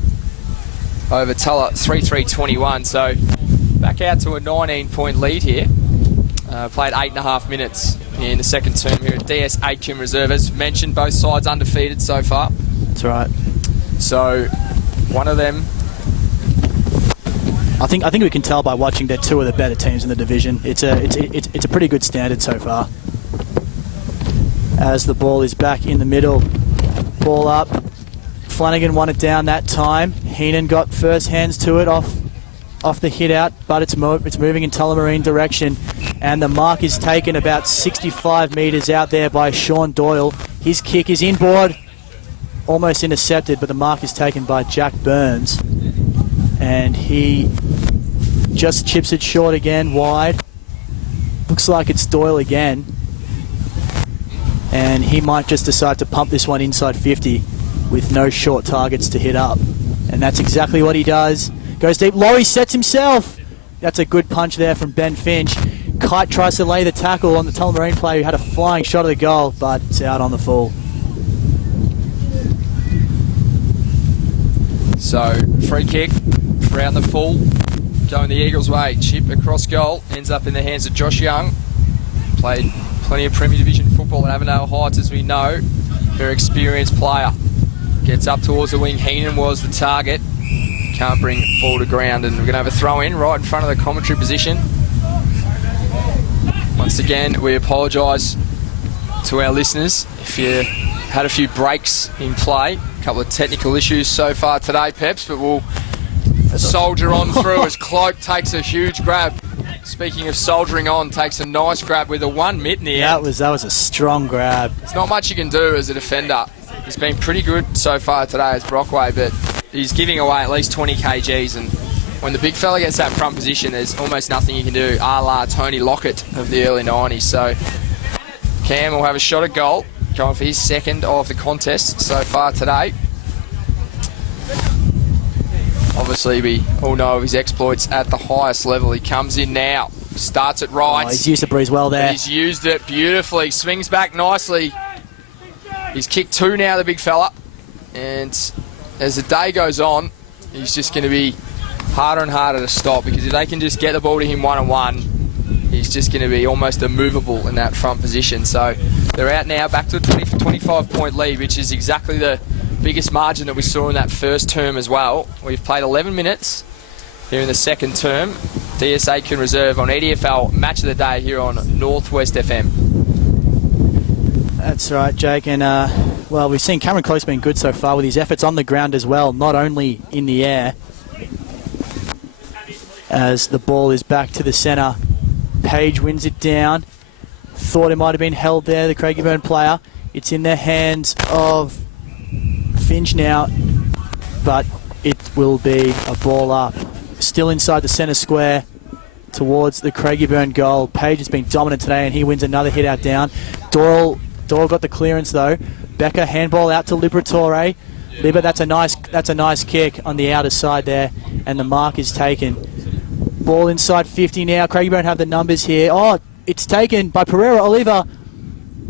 over Tulla 3-3-21. So back out to a 19-point lead here. Played 8.5 minutes in the second term here at DS Aitken Reserve. As mentioned, both sides undefeated so far. That's right. So one of them. I think we can tell by watching they're two of the better teams in the division. It's a pretty good standard so far. As the ball is back in the middle, ball up. Flanagan won it down that time. Heenan got first hands to it off the hit out, but it's moving in Tullamarine direction, and the mark is taken about 65 metres out there by Sean Doyle. His kick is inboard, almost intercepted, but the mark is taken by Jack Burns, and he just chips it short again, wide. Looks like it's Doyle again, and he might just decide to pump this one inside 50 with no short targets to hit up, and that's exactly what he does. Goes deep. Laurie sets himself. That's a good punch there from Ben Finch. Kite tries to lay the tackle on the Tullamarine player who had a flying shot at the goal, but it's out on the full. So free kick around the full, going the Eagles' way. Chip across goal, ends up in the hands of Josh Young. Played plenty of Premier Division football at Avondale Heights, as we know. Very experienced player. Gets up towards the wing. Heenan was the target. Can't bring ball to ground, and we're going to have a throw in right in front of the commentary position. Once again, we apologise to our listeners if you had a few breaks in play. A couple of technical issues so far today, Peps, but we'll soldier on through as Cloak takes a huge grab. Speaking of soldiering on, takes a nice grab with a 1 mitt in the end. That was a strong grab. There's not much you can do as a defender. He's been pretty good so far today as Brockway, but he's giving away at least 20 kgs, and when the big fella gets that front position, there's almost nothing you can do, a la Tony Lockett of the early 90s. So Cam will have a shot at goal, going for his second of the contest so far today. Obviously, we all know of his exploits at the highest level. He comes in now, starts it right. He's used the breeze well there. He's used it beautifully, swings back nicely. He's kicked two now, the big fella, and as the day goes on, he's just going to be harder and harder to stop, because if they can just get the ball to him one-on-one, he's he's just going to be almost immovable in that front position. So they're out now, back to a 25-point lead, which is exactly the biggest margin that we saw in that first term as well. We've played 11 minutes here in the second term. DSA can reserve on EDFL Match of the Day here on Northwest FM. That's right, Jake. And, well, we've seen Cameron Close been good so far with his efforts on the ground as well, not only in the air. As the ball is back to the centre. Page wins it down. Thought it might have been held there, the Craigiburn player. It's in the hands of Finch now, but it will be a ball up. Still inside the centre square towards the Craigiburn goal. Page has been dominant today and he wins another hit out down. Doyle got the clearance though. Becker handball out to Liberatore. Libba, that's a nice kick on the outer side there, and the mark is taken. Ball inside 50 now. Craigiburn have the numbers here. Oh, it's taken by Pereira Oliva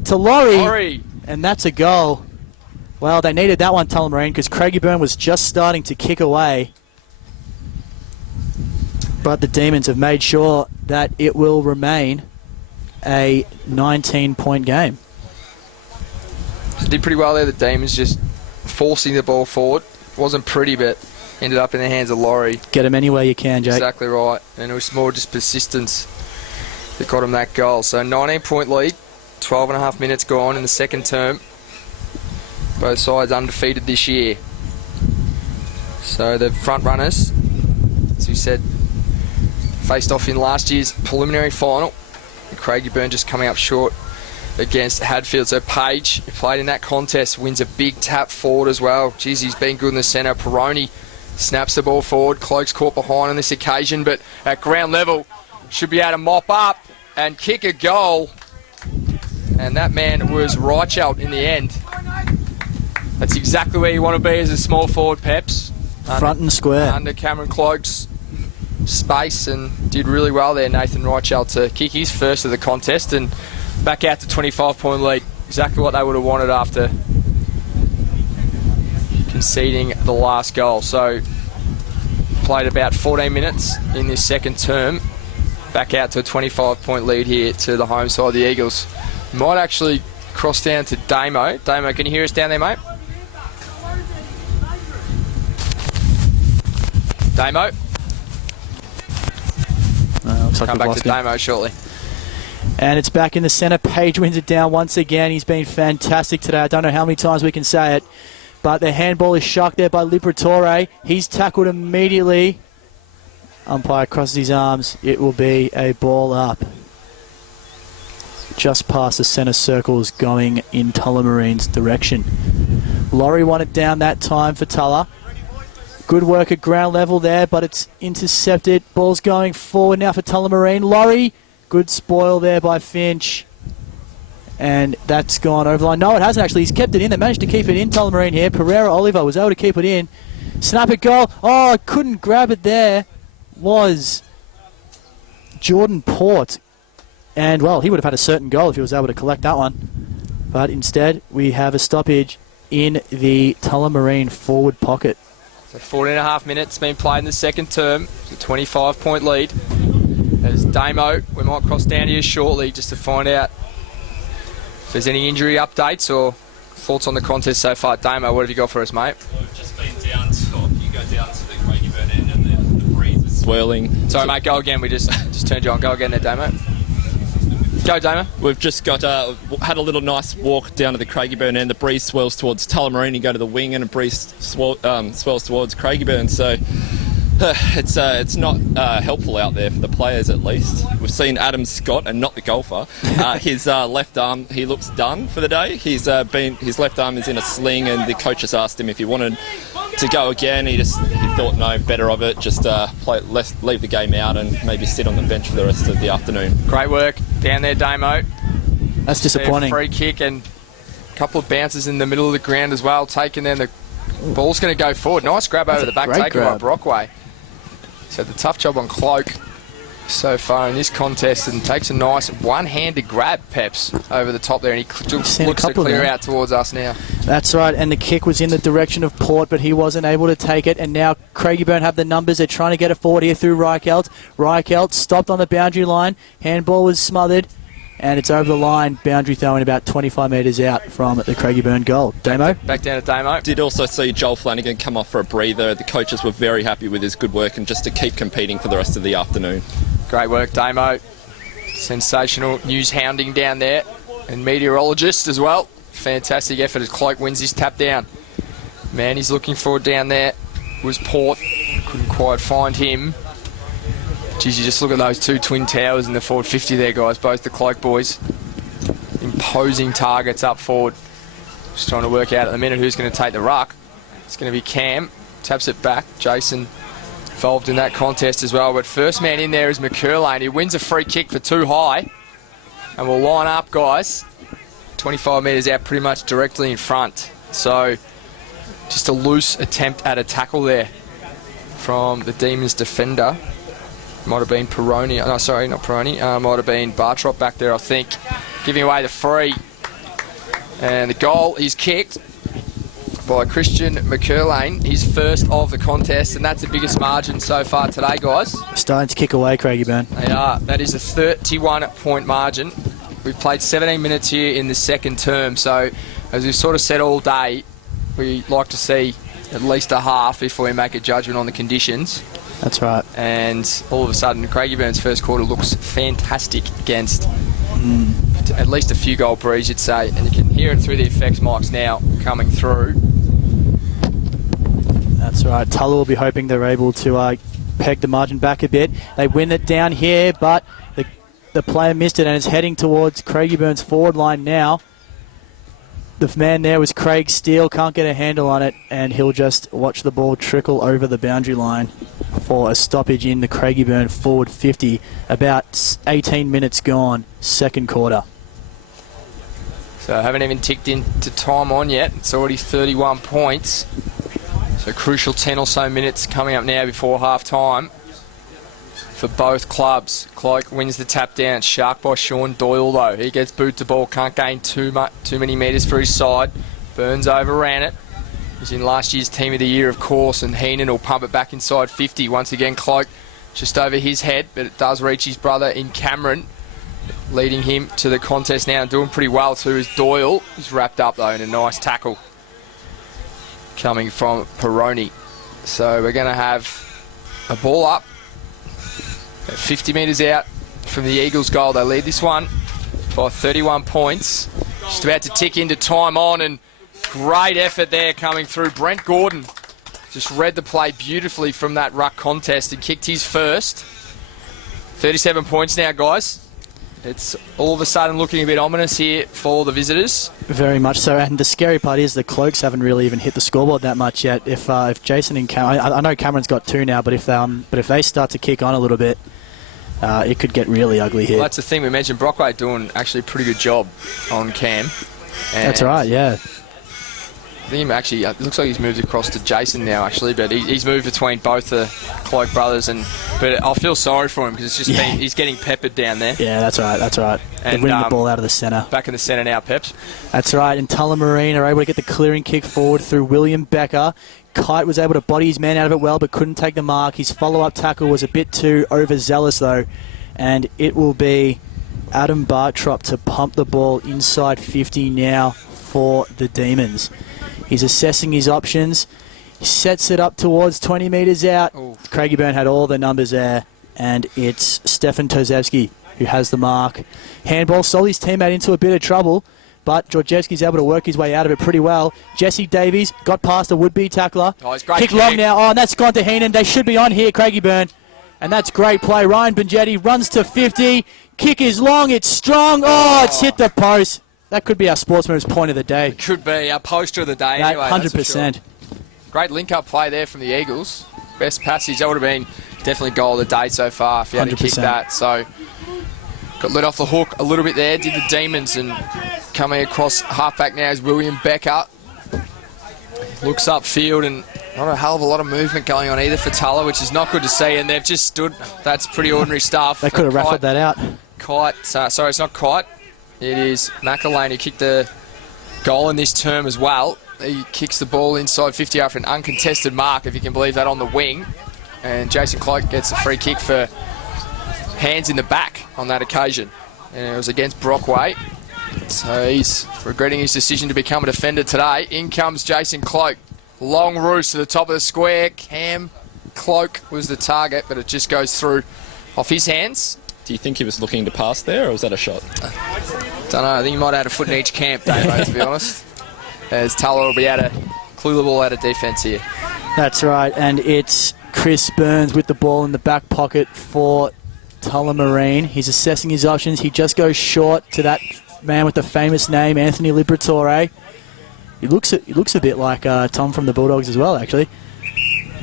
to Laurie. And that's a goal. Well, they needed that one, Tullamarine, because Craigiburn was just starting to kick away. But the Demons have made sure that it will remain a 19-point game. Did pretty well there, the Demons, just forcing the ball forward. Wasn't pretty, but ended up in the hands of Laurie. Get him anywhere you can, Jake. Exactly right. And it was more just persistence that got him that goal. So 19-point lead, 12 and a half minutes gone in the second term. Both sides undefeated this year. So the front runners, as we said, faced off in last year's preliminary final. And Craigiburn just coming up short against Hadfield. So Page, who played in that contest, wins a big tap forward as well. Geez, he's been good in the centre. Peroni snaps the ball forward. Cloak's caught behind on this occasion, but at ground level should be able to mop up and kick a goal. And that man was Reichelt in the end. That's exactly where you want to be as a small forward, Peps. Front and square. Under Cameron Cloak's space, and did really well there, Nathan Reichelt, to kick his first of the contest and back out to 25-point lead. Exactly what they would have wanted after conceding the last goal. So played about 14 minutes in this second term. Back out to a 25-point lead here to the home side of the Eagles. Might actually cross down to Damo. Damo, can you hear us down there, mate? Damo. Looks like Come we've back lost to him. Damo shortly. And it's back in the centre. Page wins it down once again. He's been fantastic today. I don't know how many times we can say it, but the handball is shocked there by Liberatore. He's tackled immediately. Umpire crosses his arms. It will be a ball up. Just past the centre circles, going in Tullamarine's direction. Laurie won it down that time for Tulla. Good work at ground level there, but it's intercepted. Ball's going forward now for Tullamarine. Laurie, good spoil there by Finch. And that's gone over the line. No, it hasn't actually. He's kept it in. They managed to keep it in, Tullamarine here. Pereira Oliva was able to keep it in. Snap it goal. Oh, couldn't grab it there. Was Jordan Port. And, well, he would have had a certain goal if he was able to collect that one. But instead, we have a stoppage in the Tullamarine forward pocket. So 14 and a half minutes been played in the second term. It's a 25-point lead. As Damo, we might cross down here shortly just to find out if there's any injury updates or thoughts on the contest so far. Damo, what have you got for us, mate? We've just been down to, you go down to the Craigiburn end and the breeze is swirling. Sorry, mate, go again. We just turned you on. Go again there, Damo. Go, Damo. We've just got had a little nice walk down to the Craigiburn end. The breeze swirls towards Tullamarine. You go to the wing and the breeze swirls towards Craigiburn. So it's not helpful out there for the players, at least. We've seen Adam Scott, and not the golfer. His left arm, he looks done for the day. His left arm is in a sling, and the coach has asked him if he wanted to go again. He thought no better of it. Just leave the game out and maybe sit on the bench for the rest of the afternoon. Great work down there, Damo. That's disappointing. Free kick and a couple of bounces in the middle of the ground as well. Taken then, the ball's going to go forward. Nice grab over the back, taken by Brockway. So the tough job on Cloak so far in this contest, and takes a nice one-handed grab, Peps, over the top there, and he looks to clear out towards us now. That's right, and the kick was in the direction of Port, but he wasn't able to take it, and now Craigiburn have the numbers. They're trying to get it forward here through Reichelt. Reichelt stopped on the boundary line. Handball was smothered, and it's over the line. Boundary throwing about 25 metres out from the Craigiburn goal. Damo? Back down to Damo. Did also see Joel Flanagan come off for a breather. The coaches were very happy with his good work and just to keep competing for the rest of the afternoon. Great work, Damo. Sensational news hounding down there, and meteorologist as well. Fantastic effort as Cloak wins his tap down. Man he's looking for down there was Port. Couldn't quite find him. Geez, you just look at those two twin towers in the forward 50 there, guys. Both the Cloak boys. Imposing targets up forward. Just trying to work out at the minute who's going to take the ruck. It's going to be Cam. Taps it back. Jason involved in that contest as well. But first man in there is McCurlane. He wins a free kick for too high. And we'll line up, guys. 25 metres out, pretty much directly in front. So just a loose attempt at a tackle there from the Demons defender. Might have been Peroni. No, sorry, not Peroni. Might have been Bartrop back there, I think. Giving away the free. And the goal is kicked by Christian McCurlane. His first of the contest, and that's the biggest margin so far today, guys. Starting to kick away, Craigiburn. They are. That is a 31-point margin. We've played 17 minutes here in the second term, so as we've sort of said all day, we like to see at least a half before we make a judgment on the conditions. That's right. And all of a sudden, Craigieburn's first quarter looks fantastic against at least a few goal breeze, you'd say. And you can hear it through the effects mics now coming through. That's right. Tulla will be hoping they're able to peg the margin back a bit. They win it down here, but the player missed it and is heading towards Craigiburn's forward line now. The man there was Craig Steele, can't get a handle on it, and he'll just watch the ball trickle over the boundary line for a stoppage in the Craigiburn forward 50. About 18 minutes gone, second quarter. So I haven't even ticked into time on yet. It's already 31 points. So crucial 10 or so minutes coming up now before half time for both clubs. Cloak wins the tap down. Shark by Sean Doyle though. He gets boot to ball. Can't gain too many metres for his side. Burns overran it. He's in last year's team of the year, of course, and Heenan will pump it back inside 50. Once again, Cloak just over his head, but it does reach his brother in Cameron, leading him to the contest now and doing pretty well too is Doyle. He's wrapped up though in a nice tackle coming from Peroni. So we're going to have a ball up. 50 metres out from the Eagles' goal. They lead this one by 31 points. Just about to tick into time on, and great effort there coming through. Brent Gordon just read the play beautifully from that ruck contest and kicked his first. 37 points now, guys. It's all of a sudden looking a bit ominous here for the visitors. Very much so, and the scary part is the Cloaks haven't really even hit the scoreboard that much yet. If Jason and Cameron, I know Cameron's got 2 now, but if they start to kick on a little bit, it could get really ugly here. Well, that's the thing we mentioned. Brockway doing actually a pretty good job on Cam. And that's right, yeah. I think actually, it looks like he's moved across to Jason now, actually, but he's moved between both the Cloak brothers, but I feel sorry for him because it's just he's getting peppered down there. Yeah, that's right. They're And, winning the ball out of the centre. Back in the centre now, Peps. That's right, and Tullamarine are able to get the clearing kick forward through William Becker. Kite was able to body his man out of it well, but couldn't take the mark. His follow-up tackle was a bit too overzealous, though, and it will be Adam Bartrop to pump the ball inside 50 now for the Demons. He's assessing his options. He sets it up towards 20 metres out. Ooh. Craigiburn had all the numbers there, and it's Stefan Tozewski who has the mark. Handball, Solly's teammate into a bit of trouble, but Georgievski's able to work his way out of it pretty well. Jesse Davies got past a would-be tackler. Oh, it's great kick long now. Oh, and that's gone to Heenan. They should be on here, Craigiburn. And that's great play. Ryan Benjetti runs to 50. Kick is long. It's strong. Oh, it's hit the post. That could be our sportsman's point of the day. It could be our poster of the day anyway. 100%. Sure. Great link-up play there from the Eagles. Best passage. That would have been definitely goal of the day so far if you had to kick that. So got let off the hook a little bit there. Did the Demons, and coming across halfback now is William Becker. Looks upfield and Not a hell of a lot of movement going on either for Tulla, which is not good to see, and they've just stood. That's pretty ordinary stuff. They could have raffled that out. Sorry, it's not Kite. It is McElwain who kicked the goal in this term as well. He kicks the ball inside 50 after an uncontested mark, if you can believe that, on the wing. And Jason Cloak gets a free kick for hands in the back on that occasion. And it was against Brockway. So he's regretting his decision to become a defender today. In comes Jason Cloak. Long roost to the top of the square. Cam Cloak was the target, but it just goes through off his hands. Do you think he was looking to pass there, or was that a shot? Don't know. I think he might have had a foot in each camp, Damo, to be honest. As Tulla will be able to clue the ball out of defence here. That's right, and it's Chris Burns with the ball in the back pocket for Tullamarine. He's assessing his options. He just goes short to that man with the famous name, Anthony Liberatore. He looks a bit like Tom from the Bulldogs as well, actually.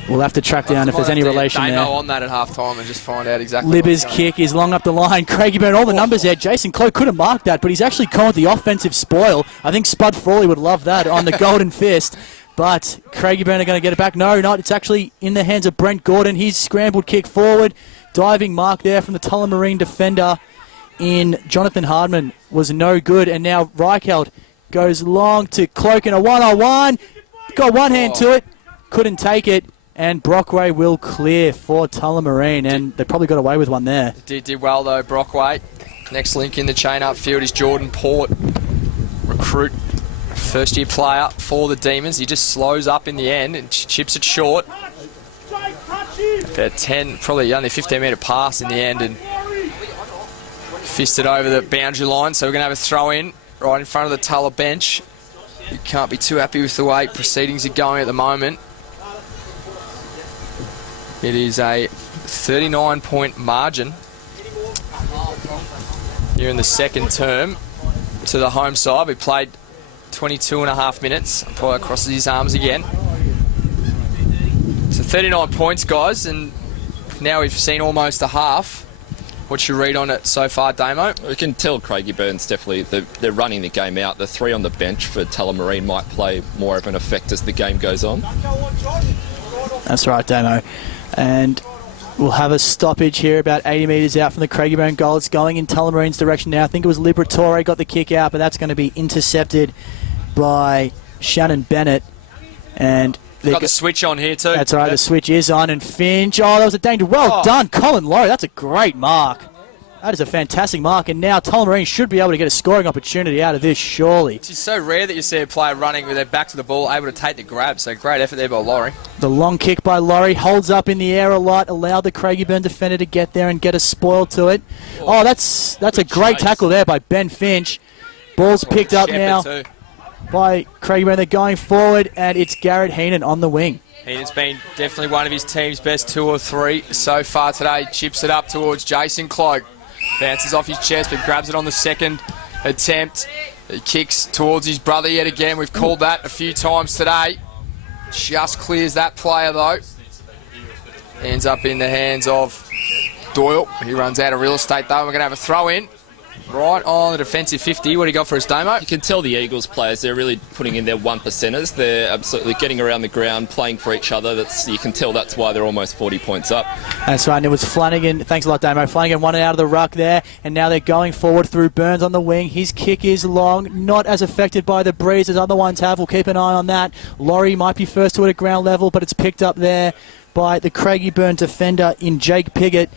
We'll have to track down if there's any relation there. Damo on that at half time and just find out exactly. Libba's kick is long up the line. Craigiburn, all the numbers there. Jason Cloak could have marked that, but he's actually called the offensive spoil. I think Spud Frawley would love that on the golden fist. But Craigiburn are going to get it back. No, not. It's actually in the hands of Brent Gordon. He's scrambled kick forward. Diving mark there from the Tullamarine defender in Jonathan Hardman was no good. And now Reichelt goes long to Cloak in a one-on-one. Got one hand to it. Couldn't take it. And Brockway will clear for Tullamarine. And they probably got away with one there. Did well, though, Brockway. Next link in the chain upfield is Jordan Port. Recruit, first-year player for the Demons. He just slows up in the end and chips it short. About 10, probably only 15-metre pass in the end, and fisted over the boundary line. So we're going to have a throw-in right in front of the Tulla bench. You can't be too happy with the way proceedings are going at the moment. It is a 39-point margin here in the second term to the home side. We played 22 and a half minutes. Umpire crosses his arms again. So 39 points, guys, and now we've seen almost a half. What's your read on it so far, Damo? We can tell Craigieburns definitely they're running the game out. The three on the bench for Tullamarine might play more of an effect as the game goes on. That's right, Damo. And we'll have a stoppage here about 80 metres out from the Craigiburn goal. It's going in Tullamarine's direction now. I think it was Liberatore got the kick out, but that's going to be intercepted by Shannon Bennett. And got the switch on here too. That's right, the switch is on, and Finch. Oh, that was a danger. Well done, Colin Laurie. That's a great mark. That is a fantastic mark, and now Tullamarine should be able to get a scoring opportunity out of this, surely. It's so rare that you see a player running with their back to the ball, able to take the grab, so great effort there by Laurie. The long kick by Laurie holds up in the air a lot, allowed the Craigiburn defender to get there and get a spoil to it. Oh, that's a great tackle there by Ben Finch. Ball's picked up now by Craigiburn. They're going forward, and it's Garrett Heenan on the wing. Heenan's been definitely one of his team's best 2 or 3 so far today. Chips it up towards Jason Cloak. Bounces off his chest, but grabs it on the second attempt. He kicks towards his brother yet again. We've called that a few times today. Just clears that player, though. Ends up in the hands of Doyle. He runs out of real estate, though. We're going to have a throw-in. Right on the defensive 50. What do you got for us, Damo? You can tell the Eagles players, they're really putting in their 1%ers. They're absolutely getting around the ground, playing for each other. You can tell that's why they're almost 40 points up. That's right, and it was Flanagan. Thanks a lot, Damo. Flanagan won it out of the ruck there, and now they're going forward through Burns on the wing. His kick is long, not as affected by the breeze as other ones have. We'll keep an eye on that. Laurie might be first to it at ground level, but it's picked up there by the Craigiburn defender in Jake Piggott.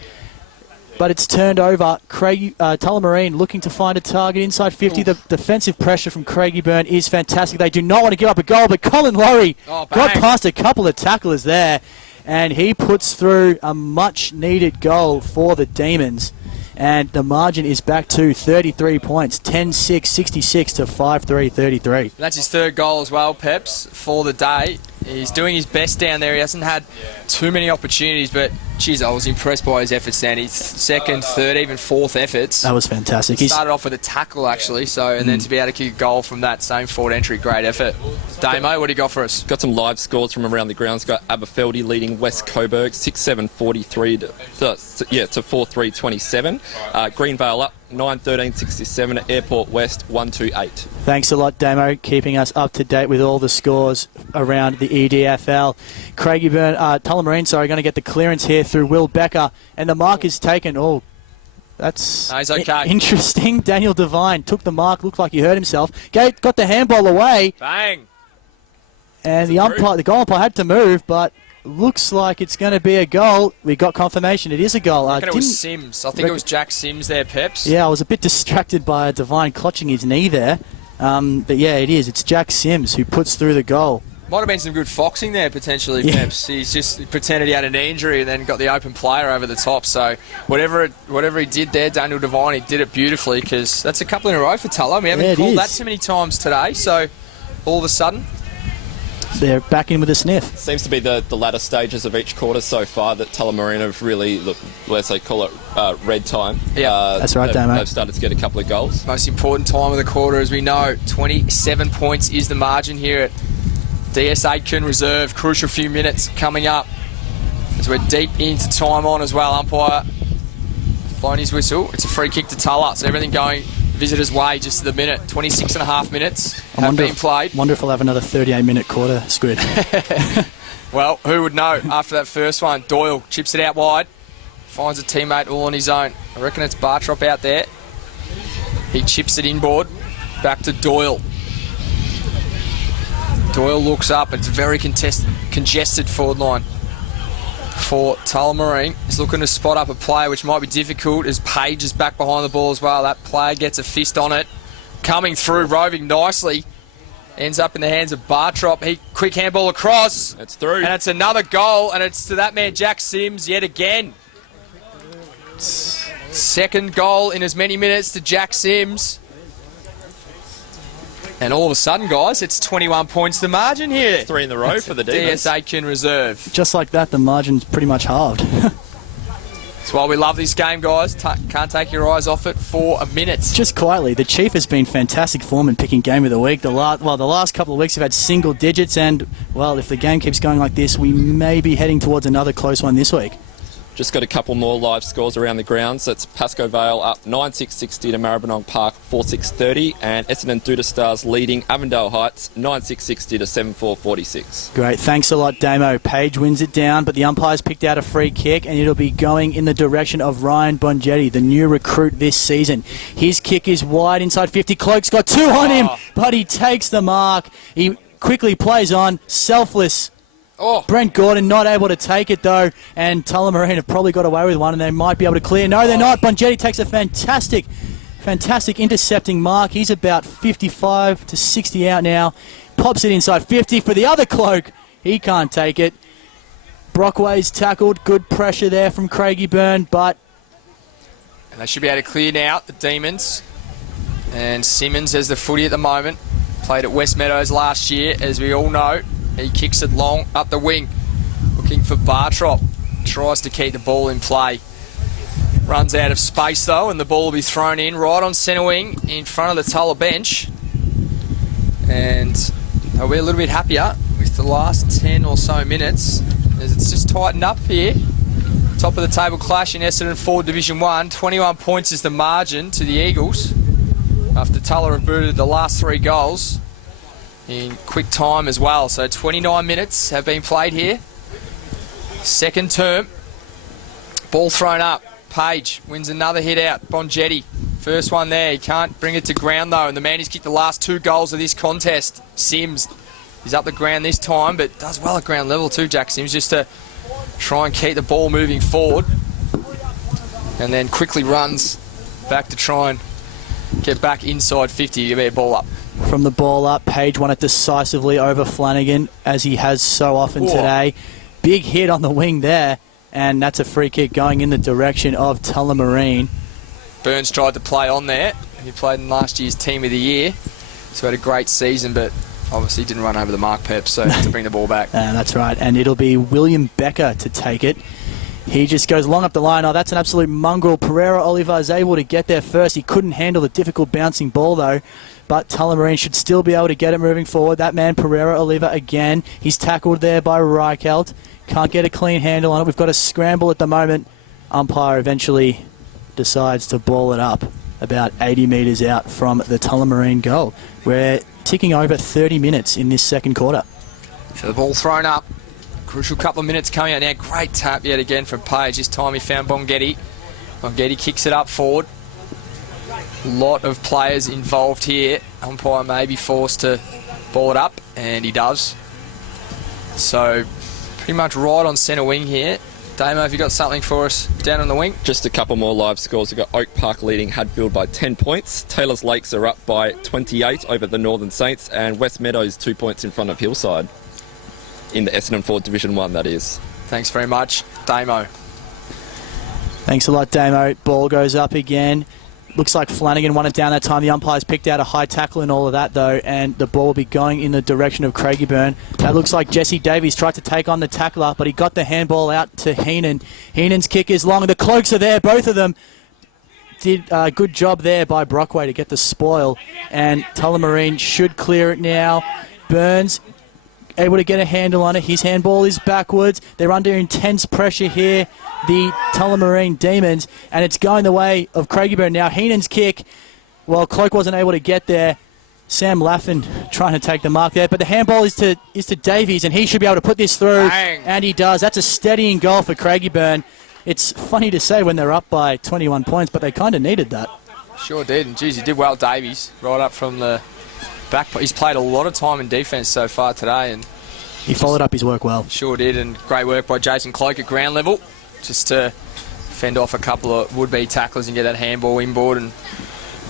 But it's turned over. Tullamarine looking to find a target inside 50. The defensive pressure from Craigiburn is fantastic. They do not want to give up a goal, but Colin Laurie got past a couple of tacklers there, and he puts through a much-needed goal for the Demons. And the margin is back to 33 points, 10-6, 66 to 5-3, 33. That's his third goal as well, Peps, for the day. He's doing his best down there. He hasn't had too many opportunities, but Geez, I was impressed by his efforts then. His second, third, even fourth efforts. That was fantastic. He started off with a tackle, actually, and then to be able to kick a goal from that same forward entry, great effort. Damo, what do you got for us? Got some live scores from around the grounds. Got Aberfeldy leading West Coburg 6-7-43 to 4-3-27. Greenvale up 9-13-67 at Airport West 1-2-8. Thanks a lot, Damo, keeping us up to date with all the scores around the EDFL. Craigiburn, Tullamarine, going to get the clearance here through Will Becker, and the mark is taken. Oh, that's he's okay. Interesting. Daniel Devine took the mark, looked like he hurt himself. Got the handball away. Bang. And the goal umpire had to move, but looks like it's going to be a goal. We got confirmation it is a goal. I reckon it was Sims. I think it was Jack Sims there, Peps. Yeah, I was a bit distracted by Devine clutching his knee there. But yeah, it is. It's Jack Sims who puts through the goal. Might have been some good foxing there, potentially, Yeah. Peps. He's just pretended he had a knee injury and then got the open player over the top. So whatever he did there, Daniel Devine, he did it beautifully, because that's a couple in a row for Tulla. We haven't called that too many times today. So all of a sudden, they're back in with a sniff. Seems to be the latter stages of each quarter so far that Tullamarine have really, let's say, call it red time. Yeah, that's right, Damo. They've started to get a couple of goals. Most important time of the quarter, as we know. 27 points is the margin here at DS Aitken Reserve. Crucial few minutes coming up as we're deep into time on as well. Umpire blowing his whistle. It's a free kick to Tulla, so everything going visitors' way just to the minute. 26 and a half minutes have been played. Wonder if we'll have another 38-minute quarter, Squid. Well, who would know after that first one? Doyle chips it out wide, finds a teammate all on his own. I reckon it's Bartrop out there. He chips it inboard, back to Doyle. Doyle looks up. It's a very congested forward line for Tullamarine. He's looking to spot up a player, which might be difficult, as Page is back behind the ball as well. That player gets a fist on it. Coming through, roving nicely. Ends up in the hands of Bartrop. He quick handball across. It's through. And it's another goal, and it's to that man, Jack Sims, yet again. Second goal in as many minutes to Jack Sims. And all of a sudden, guys, it's 21 points the margin here. 3 in the row for the Demons. DS Aitken Reserve. Just like that, the margin's pretty much halved. That's why we love this game, guys. Can't take your eyes off it for a minute. Just quietly, the Chief has been fantastic form in picking game of the week. The last couple of weeks have had single digits, and, well, if the game keeps going like this, we may be heading towards another close one this week. Just got a couple more live scores around the grounds. That's Pascoe Vale up 9-6-60 to Maribyrnong Park 4-6-30, and Essendon Duda Stars leading Avondale Heights 9-6-60 to 7-4-46. Great, thanks a lot, Damo. Page wins it down, but the umpire's picked out a free kick, and it'll be going in the direction of Ryan Bongetti, the new recruit this season. His kick is wide inside 50. Cloak's got two on him, but he takes the mark. He quickly plays on, selfless. Brent Gordon not able to take it, though, and Tullamarine have probably got away with one, and they might be able to clear. No, they're not. Bongetti takes a fantastic intercepting mark. He's about 55 to 60 out now. Pops it inside 50 for the other Cloak. He can't take it. Brockway's tackled. Good pressure there from Craigiburn, but... And they should be able to clear now, the Demons. And Simmons has the footy at the moment. Played at West Meadows last year, as we all know. He kicks it long up the wing, looking for Bartrop. Tries to keep the ball in play. Runs out of space, though, and the ball will be thrown in right on centre wing in front of the Tulla bench. And they'll be a little bit happier with the last 10 or so minutes, as it's just tightened up here. Top of the table clash in Essendon 4 Division 1. 21 points is the margin to the Eagles, after Tulla have booted the last 3 goals in quick time as well. So 29 minutes have been played here. Second term. Ball thrown up. Page wins another hit out. Bongetti. First one there. He can't bring it to ground, though. And the man who's kicked the last 2 goals of this contest, Sims, is up the ground this time, but does well at ground level too, Jack Sims, just to try and keep the ball moving forward. And then quickly runs back to try and get back inside 50. Give me a ball up. From the ball up, Page won it decisively over Flanagan, as he has so often today. Big hit on the wing there, and that's a free kick going in the direction of Tullamarine. Burns tried to play on there. He played in last year's Team of the Year, so had a great season, but obviously didn't run over the mark, Pep, so had to bring the ball back. That's right, and it'll be William Becker to take it. He just goes long up the line. Oh, that's an absolute mongrel. Pereira Oliver is able to get there first. He couldn't handle the difficult bouncing ball, though. But Tullamarine should still be able to get it moving forward. That man, Pereira Oliver, again. He's tackled there by Reichelt. Can't get a clean handle on it. We've got a scramble at the moment. Umpire eventually decides to ball it up about 80 metres out from the Tullamarine goal. We're ticking over 30 minutes in this second quarter. So the ball thrown up. Crucial couple of minutes coming out now. Great tap yet again from Page. This time he found Bonghetti. Bonghetti kicks it up forward. A lot of players involved here. Umpire may be forced to ball it up, and he does. So pretty much right on centre wing here. Damo, have you got something for us down on the wing? Just a couple more live scores. We've got Oak Park leading Hadfield by 10 points. Taylor's Lakes are up by 28 over the Northern Saints, and West Meadows 2 points in front of Hillside. In the Essendon 4 Division 1, that is. Thanks very much, Damo. Thanks a lot, Damo. Ball goes up again. Looks like Flanagan won it down that time. The umpires picked out a high tackle and all of that, though, and the ball will be going in the direction of Craigiburn. That looks like Jesse Davies tried to take on the tackler, but he got the handball out to Heenan. Heenan's kick is long. The Cloaks are there, both of them. Did a good job there by Brockway to get the spoil, and Tullamarine should clear it now. Burns able to get a handle on it. His handball is backwards. They're under intense pressure here, the Tullamarine Demons, and it's going the way of Craigiburn now. Heenan's kick, well, Cloak wasn't able to get there. Sam Laffin trying to take the mark there, but the handball is to Davies, and he should be able to put this through. Bang. And he does. That's a steadying goal for Craigiburn. It's funny to say when they're up by 21 points, but they kind of needed that. Sure did, and geez, he did well, Davies, right up from the back. He's played a lot of time in defence so far today, and He followed up his work well. sure did, and great work by Jason Cloak at ground level, just to fend off a couple of would-be tacklers and get that handball inboard, and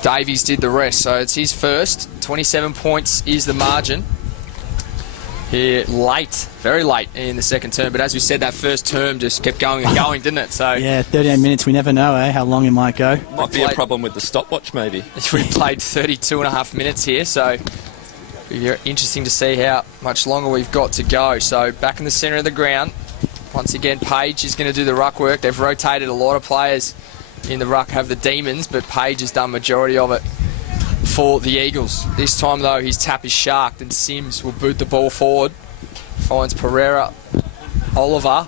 Davies did the rest. So it's his first. 27 points is the margin. Here late, very late in the second term, but as we said, that first term just kept going and going, didn't it? So Yeah, 38 minutes. We never know, how long it might go. Might be a problem with the stopwatch, maybe. we played 32 and a half minutes here, so it'll be interesting to see how much longer we've got to go. So back in the centre of the ground, once again, Page is going to do the ruck work. They've rotated a lot of players in the ruck, have the Demons, but Page has done majority of it for the Eagles. This time, though, his tap is sharked, and Sims will boot the ball forward. Finds Pereira Oliver.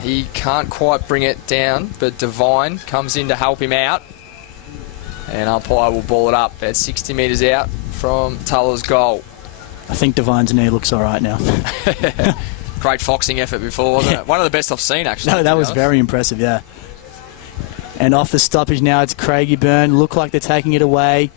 He can't quite bring it down, but Devine comes in to help him out. And umpire will ball it up at 60 metres out from Tuller's goal. I think Devine's knee looks all right now. Great foxing effort before, wasn't it? One of the best I've seen, actually. No, that was very impressive, yeah. And off the stoppage now, it's Craigiburn. Look like they're taking it away.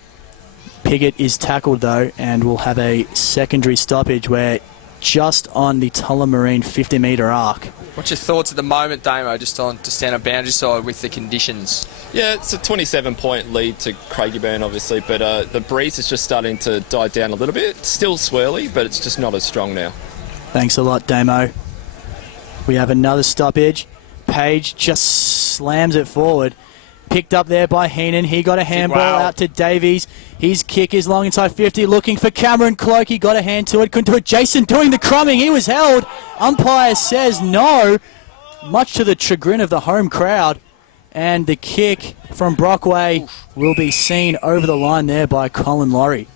Piggott is tackled, though, and we'll have a secondary stoppage where just on the Tullamarine 50-metre arc. What's your thoughts at the moment, Damo, just on to stand up boundary side with the conditions? Yeah, it's a 27-point lead to Craigiburn, obviously, but the breeze is just starting to die down a little bit. It's still swirly, but it's just not as strong now. Thanks a lot, Damo. We have another stoppage. Page just slams it forward. Picked up there by Heenan. He got a handball out to Davies. His kick is long inside 50, looking for Cameron Cloak. He got a hand to it, couldn't do it. Jason doing the crumbing. He was held. Umpire says no, much to the chagrin of the home crowd. And the kick from Brockway will be seen over the line there by Colin Laurie.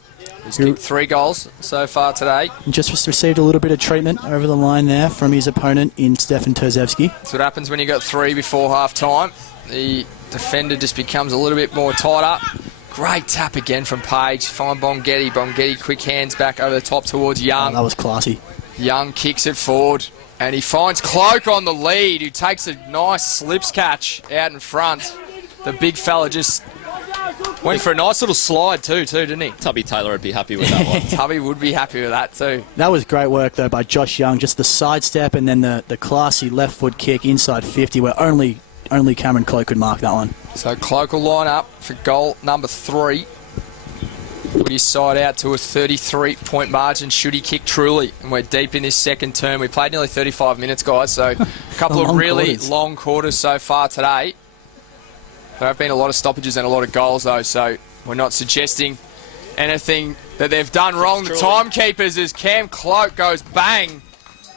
He's kicked 3 goals so far today. Just received a little bit of treatment over the line there from his opponent in Stefan Terzewski. That's what happens when you got 3 before half-time. The defender just becomes a little bit more tighter. Great tap again from Page. Fine Bonghetti. Bonghetti quick hands back over the top towards Young. Oh, that was classy. Young kicks it forward, and he finds Cloak on the lead, who takes a nice slips catch out in front. The big fella just went for a nice little slide too, didn't he? Tubby Taylor would be happy with that one. Tubby would be happy with that too. That was great work, though, by Josh Young. Just the sidestep and then the classy left foot kick inside 50, where only Cameron Cloak could mark that one. So Cloak will line up for goal number 3. Put his side out to a 33-point margin should he kick truly. And we're deep in this second term. We played nearly 35 minutes, guys, so a couple of really long quarters so far today. There have been a lot of stoppages and a lot of goals, though, so we're not suggesting anything that they've done wrong. The timekeepers, as Cam Cloak goes bang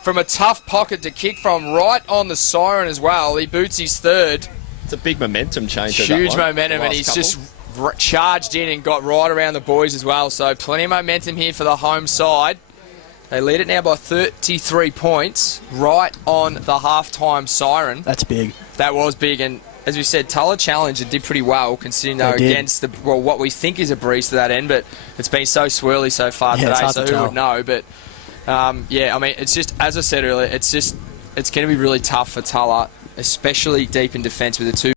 from a tough pocket to kick from, right on the siren as well. He boots his third. It's a big momentum change. Huge momentum, and he's just charged in and got right around the boys as well. So plenty of momentum here for the home side. They lead it now by 33 points, right on the halftime siren. That's big. That was big, and as we said, Tulla challenged and did pretty well, considering they were against what we think is a breeze to that end, but it's been so swirly so far today, so who would know? But yeah, I mean, it's just, as I said earlier, it's going to be really tough for Tulla, especially deep in defence with the two